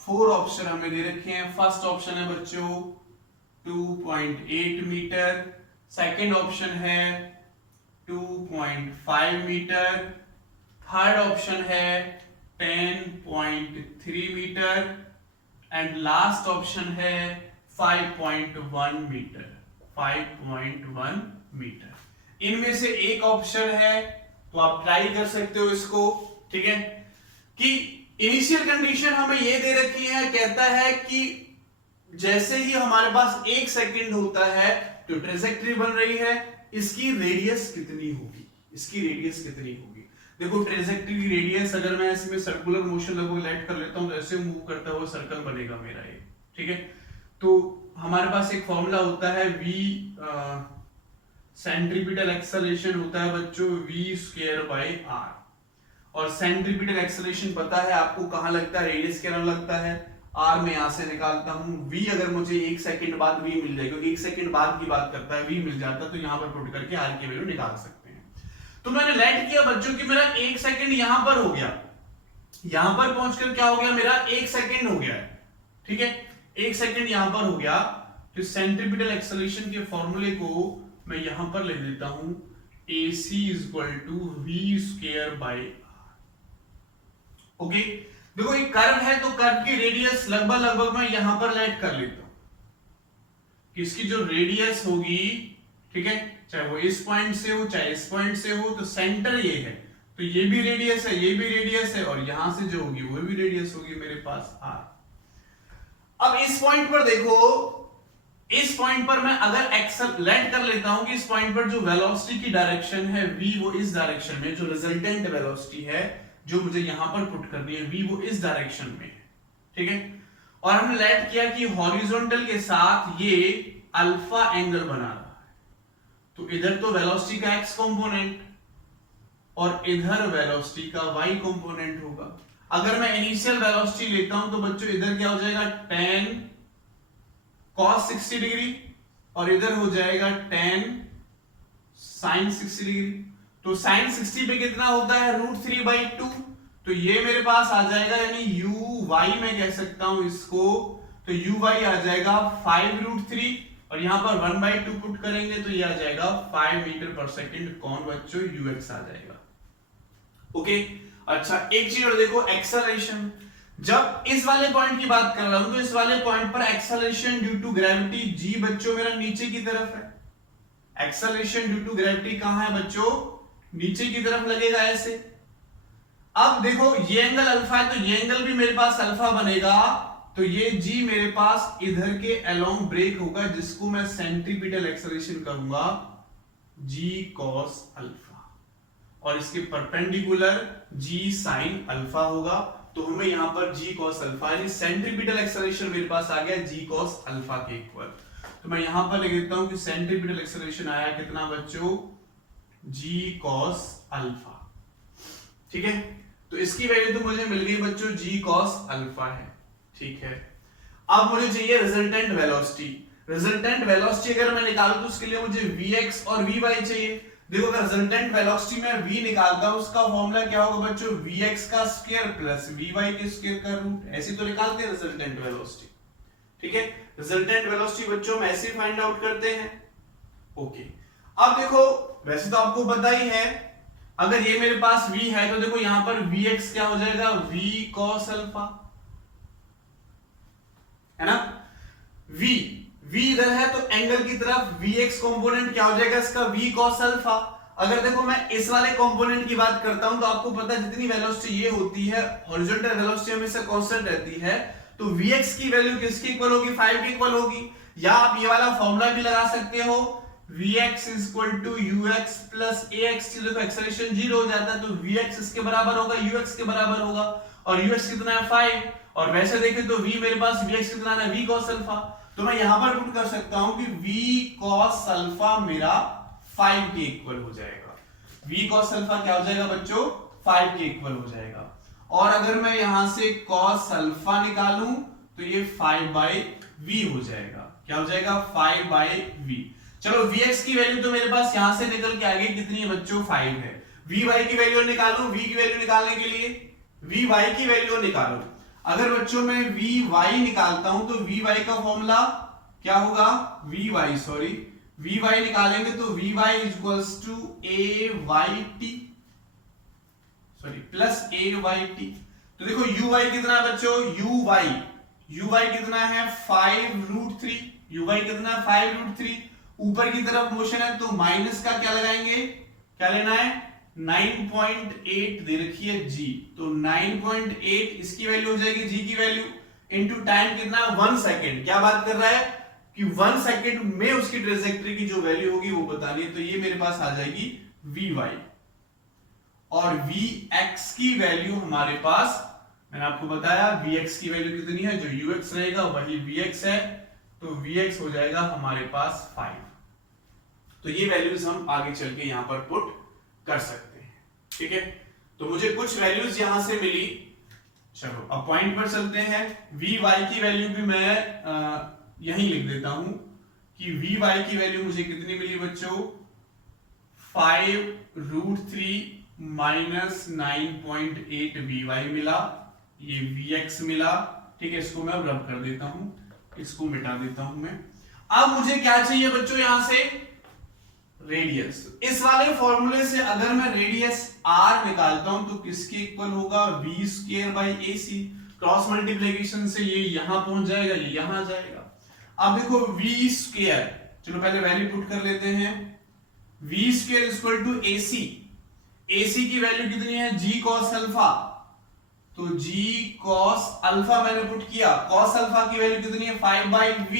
4 option हमें दे रखे हैं। फर्स्ट ऑप्शन है बच्चों 2.8 मीटर, सेकेंड ऑप्शन है 2.5 मीटर, थर्ड ऑप्शन है 10.3 मीटर एंड लास्ट ऑप्शन है 5.1 मीटर। 5.1 मीटर इनमें से एक ऑप्शन है, तो आप ट्राई कर सकते हो इसको। ठीक है, कि इनिशियल कंडीशन हमें ये दे रखी है, कहता है कि जैसे ही हमारे पास 1 सेकंड होता है तो ट्रेजेक्टरी बन रही है, इसकी रेडियस कितनी होगी, इसकी रेडियस कितनी होगी। देखो ट्रेजेक्टरी की रेडियस अगर मैं इसमें सर्कुलर मोशन लगभग लेट कर लेता हूं तो ऐसे मूव करता हुआ सर्कल बनेगा मेरा ये। ठीक है, तो हमारे पास एक फॉर्मूला होता है v सेंट्रीपिटल एक्सेलरेशन होता है बच्चों v स्क्वायर बाय r, और सेंट्रीपिटल एक्सेलरेशन पता है आपको कहां लगता है, रेडियस के अंदर लगता है। r में यहां से निकालता हूं v, अगर मुझे 1 सेकंड बाद v मिल जाएगा, क्योंकि 1 सेकंड बाद की बात करता है, v मिल जाता तो यहां पर पुट करके r की वैल्यू निकाल सकते हैं। तो मैंने लेट किया बच्चों कि मेरा 1 सेकंड यहां पर हो गया, यहां पर पहुंचकर क्या हो गया, मेरा 1 सेकंड हो गया है। ठीक है, 1 सेकंड यहां पर हो गया, तो सेंट्रीपिटल एक्सेलरेशन के फॉर्मूले को मैं यहां पर ले देता हूं AC = v square by r। Okay, देखो एक कर्व है तो कर्व की रेडियस लगभग मैं यहां पर लेट कर लेता हूं। इसकी जो रेडियस होगी, ठीक है, चाहे वो इस पॉइंट से हो चाहे इस पॉइंट से हो, तो सेंटर ये है, तो ये भी रेडियस है, ये भी रेडियस है, और यहां से जो होगी वो भी रेडियस होगी मेरे पास r। अब इस पॉइंट पर देखो, इस पॉइंट पर मैं अगर एक्सेलरेट कर लेता हूं कि इस पॉइंट पर जो वेलोसिटी की डायरेक्शन है v वो इस डायरेक्शन में, जो रिजल्टेंट वेलोसिटी है जो मुझे यहां पर पुट करनी है v वो इस डायरेक्शन में है। ठीक है, और हमने लेट किया कि हॉरिजॉन्टल के साथ ये अल्फा एंगल बना रहा है, तो इधर तो वेलोसिटी का x कंपोनेंट और इधर वेलोसिटी का y कंपोनेंट होगा। अगर मैं इनिशियल वेलोसिटी लेता हूं तो बच्चों इधर क्या हो जाएगा 10 cos 60 डिग्री और इधर हो जाएगा 10 sin 60 डिग्री। तो sin 60 पे कितना होता है √3/2, तो ये मेरे पास आ जाएगा यानी u y में कह सकता हूं इसको, तो uy आ जाएगा 5√3 और यहां पर 1/2 पुट करेंगे तो ये आ जाएगा 5 मीटर पर सेकंड। कौन बच्चों? ux आ जाएगा। ओके अच्छा, एक चीज और देखो, एक्सेलरेशन। जब इस वाले पॉइंट की बात कर रहा हूं तो इस वाले पॉइंट पर acceleration due to gravity g बच्चों मेरा नीचे की तरफ है। एक्सेलरेशन ड्यू टू ग्रेविटी कहां है बच्चों? नीचे की तरफ लगेगा ऐसे। अब देखो ये एंगल अल्फा है तो ये एंगल भी मेरे पास अल्फा बनेगा, तो ये g मेरे पास इधर के अलोंग ब्रेक होगा जिसको मैं सेंट्रीपिटल एक्सेलरेशन कहूंगा g cos अल्फा, और इसके परपेंडिकुलर g sin अल्फा होगा। तो हमें यहां पर g cos अल्फा यानी सेंट्रीपिटल एक्सेलरेशन मेरे पास आ गया g cos अल्फा के इक्वल। तो मैं यहां पर लिख देता हूं कि सेंट्रीपिटल एक्सेलरेशन आया कितना बच्चों? g cos alpha. ठीक है, तो इसकी वैल्यू तो मुझे मिल गई बच्चों g cos अल्फा है। ठीक है, अब मुझे चाहिए रिजल्टेंट वेलोसिटी। रिजल्टेंट वेलोसिटी अगर मैं निकालूं तो उसके लिए मुझे vx और vy चाहिए। देखो अगर रिजल्टेंट वेलोसिटी में v निकालता हूं उसका फॉर्मूला क्या होगा बच्चों? vx का स्क्वायर प्लस vy के स्क्वायर का रूट। ऐसे तो निकालते हैं रिजल्टेंट वेलोसिटी। ठीक है, रिजल्टेंट वेलोसिटी बच्चों हम ऐसे फाइंड आउट करते हैं। ओके, अब देखो वैसे तो आपको पता ही है, अगर ये मेरे पास v है तो देखो यहां पर vx क्या हो जाएगा? v cos अल्फा, है ना? v इधर है तो एंगल की तरफ vx कंपोनेंट क्या हो जाएगा इसका? v cos alpha. अगर देखो मैं इस वाले कंपोनेंट की बात करता हूं तो आपको पता है जितनी वेलोसिटी ये होती है हॉरिजॉन्टल वेलोसिटी हमेशा कांस्टेंट रहती है, तो vx की वैल्यू किसके इक्वल होगी? 5 के इक्वल होगी। या आप ये वाला फॉर्मूला भी लगा सकते हो, vx ux प्लस ax। देखो एक्सेलरेशन 0 हो जाता है तो vx इसके बराबर होगा, ux के बराबर होगा, और ux कितना है? 5। और वैसे देखें तो v मेरे पास vx कितना है? v cos alpha. तो मैं यहां पर पुट कर सकता हूं कि v cos अल्फा मेरा 5 के इक्वल हो जाएगा। v cos अल्फा क्या हो जाएगा बच्चों? 5 के इक्वल हो जाएगा। और अगर मैं यहां से cos अल्फा निकालूं तो ये 5/v हो जाएगा। क्या हो जाएगा? 5/v। चलो vx की वैल्यू तो मेरे पास यहां से निकल के आ गई, कितनी है बच्चों? 5 है। vy की वैल्यू निकालूं, v की वैल्यू निकालने के लिए vy की वैल्यू निकालो। अगर बच्चों मैं vy निकालता हूं तो vy का फॉर्मूला क्या होगा? vy निकालेंगे तो vy equals two plus ayt। तो देखो uy कितना है बच्चों? uy कितना है? 5√3। uy कितना है? 5√3। ऊपर की तरफ मोशन है तो माइनस का क्या लगाएंगे? क्या लेना है? 9.8 दे रखी है g, तो 9.8 इसकी वैल्यू हो जाएगी g की वैल्यू इनटू टाइम कितना? 1 सेकंड। क्या बात कर रहा है कि 1 सेकंड में उसकी ट्रेजेक्टरी की जो वैल्यू होगी वो बतानी है, तो ये मेरे पास आ जाएगी vy। और vx की वैल्यू हमारे पास, मैंने आपको बताया vx की वैल्यू कितनी है? जो ux रहेगा वही vx है, तो vx हो जाएगा हमारे पास 5। तो ये वैल्यूज हम आगे चल के यहां पर पुट कर सकते हैं। ठीक है, तो मुझे कुछ वैल्यूज यहां से मिली। चलो अब पॉइंट पर चलते हैं। vy की वैल्यू भी मैं यहीं लिख देता हूं कि vy की वैल्यू मुझे कितनी मिली बच्चों? 5√3 माइनस 9.8 vy मिला, ये vx मिला। ठीक है, इसको मैं अब रब कर देता हूं, इसको मिटा देता हूं मैं। अब मुझे क्या चाहिए बच्चों? यहां से रेडियस। इस वाले फॉर्मूले से अगर मैं रेडियस r निकालता हूं तो किसके इक्वल होगा? v²/ac। क्रॉस मल्टीप्लिकेशन से ये यहां पहुंच जाएगा, ये यहां आ जाएगा। अब देखो v², चलो पहले वैल्यू पुट कर लेते हैं। v² = ac। ac की वैल्यू कितनी है? g cos alpha. तो g cos अल्फा मैंने पुट किया, cos अल्फा की वैल्यू कितनी है? 5/v।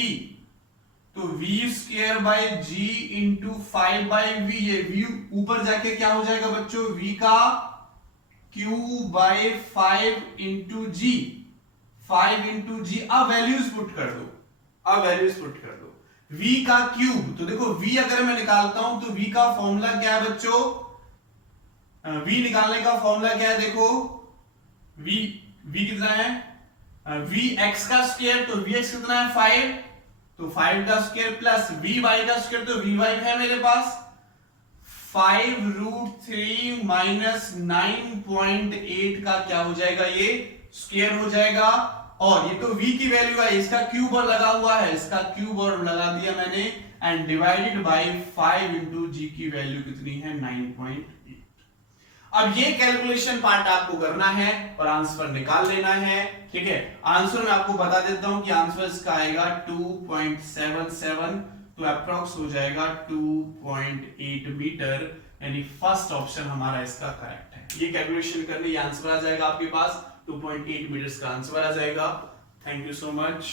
तो v²/g इंटू 5/v, ये v ऊपर जाके क्या हो जाएगा बच्चों? v का q/5 into g, 5 into g। अब वैल्यूज पुट कर दो, v का क्यूब। तो देखो v अगर मैं निकालता हूं तो v का फॉर्मूला क्या है बच्चों? v निकालने का फॉर्मूला क्या है? देखो v कितना है? vx का स्क्वायर, तो vx कितना है? 5, तो 5 का स्क्वायर प्लस vy का स्क्वायर, तो vy है मेरे पास 5√3 माइनस 9.8 का क्या हो जाएगा? ये स्क्वायर हो जाएगा, और ये तो v की वैल्यू है, इसका क्यूब और लगा हुआ है, इसका क्यूब और लगा दिया मैंने, एंड डिवाइडेड बाय 5 इंटू जी की वैल्यू कितनी है 9.8। अब ये कैलकुलेशन पार्ट आपको करना है और आंसर निकाल लेना है, ठीक है। आंसर मैं आपको बता देता हूं कि आंसर इसका आएगा 2.77, तो अप्रॉक्स हो जाएगा 2.8 मीटर, यानी फर्स्ट ऑप्शन हमारा इसका करेक्ट है। ये कैलकुलेशन करने ये आंसर आ जाएगा आपके पास 2.8 मीटर का आंसर आ जाएगा। Thank you so much.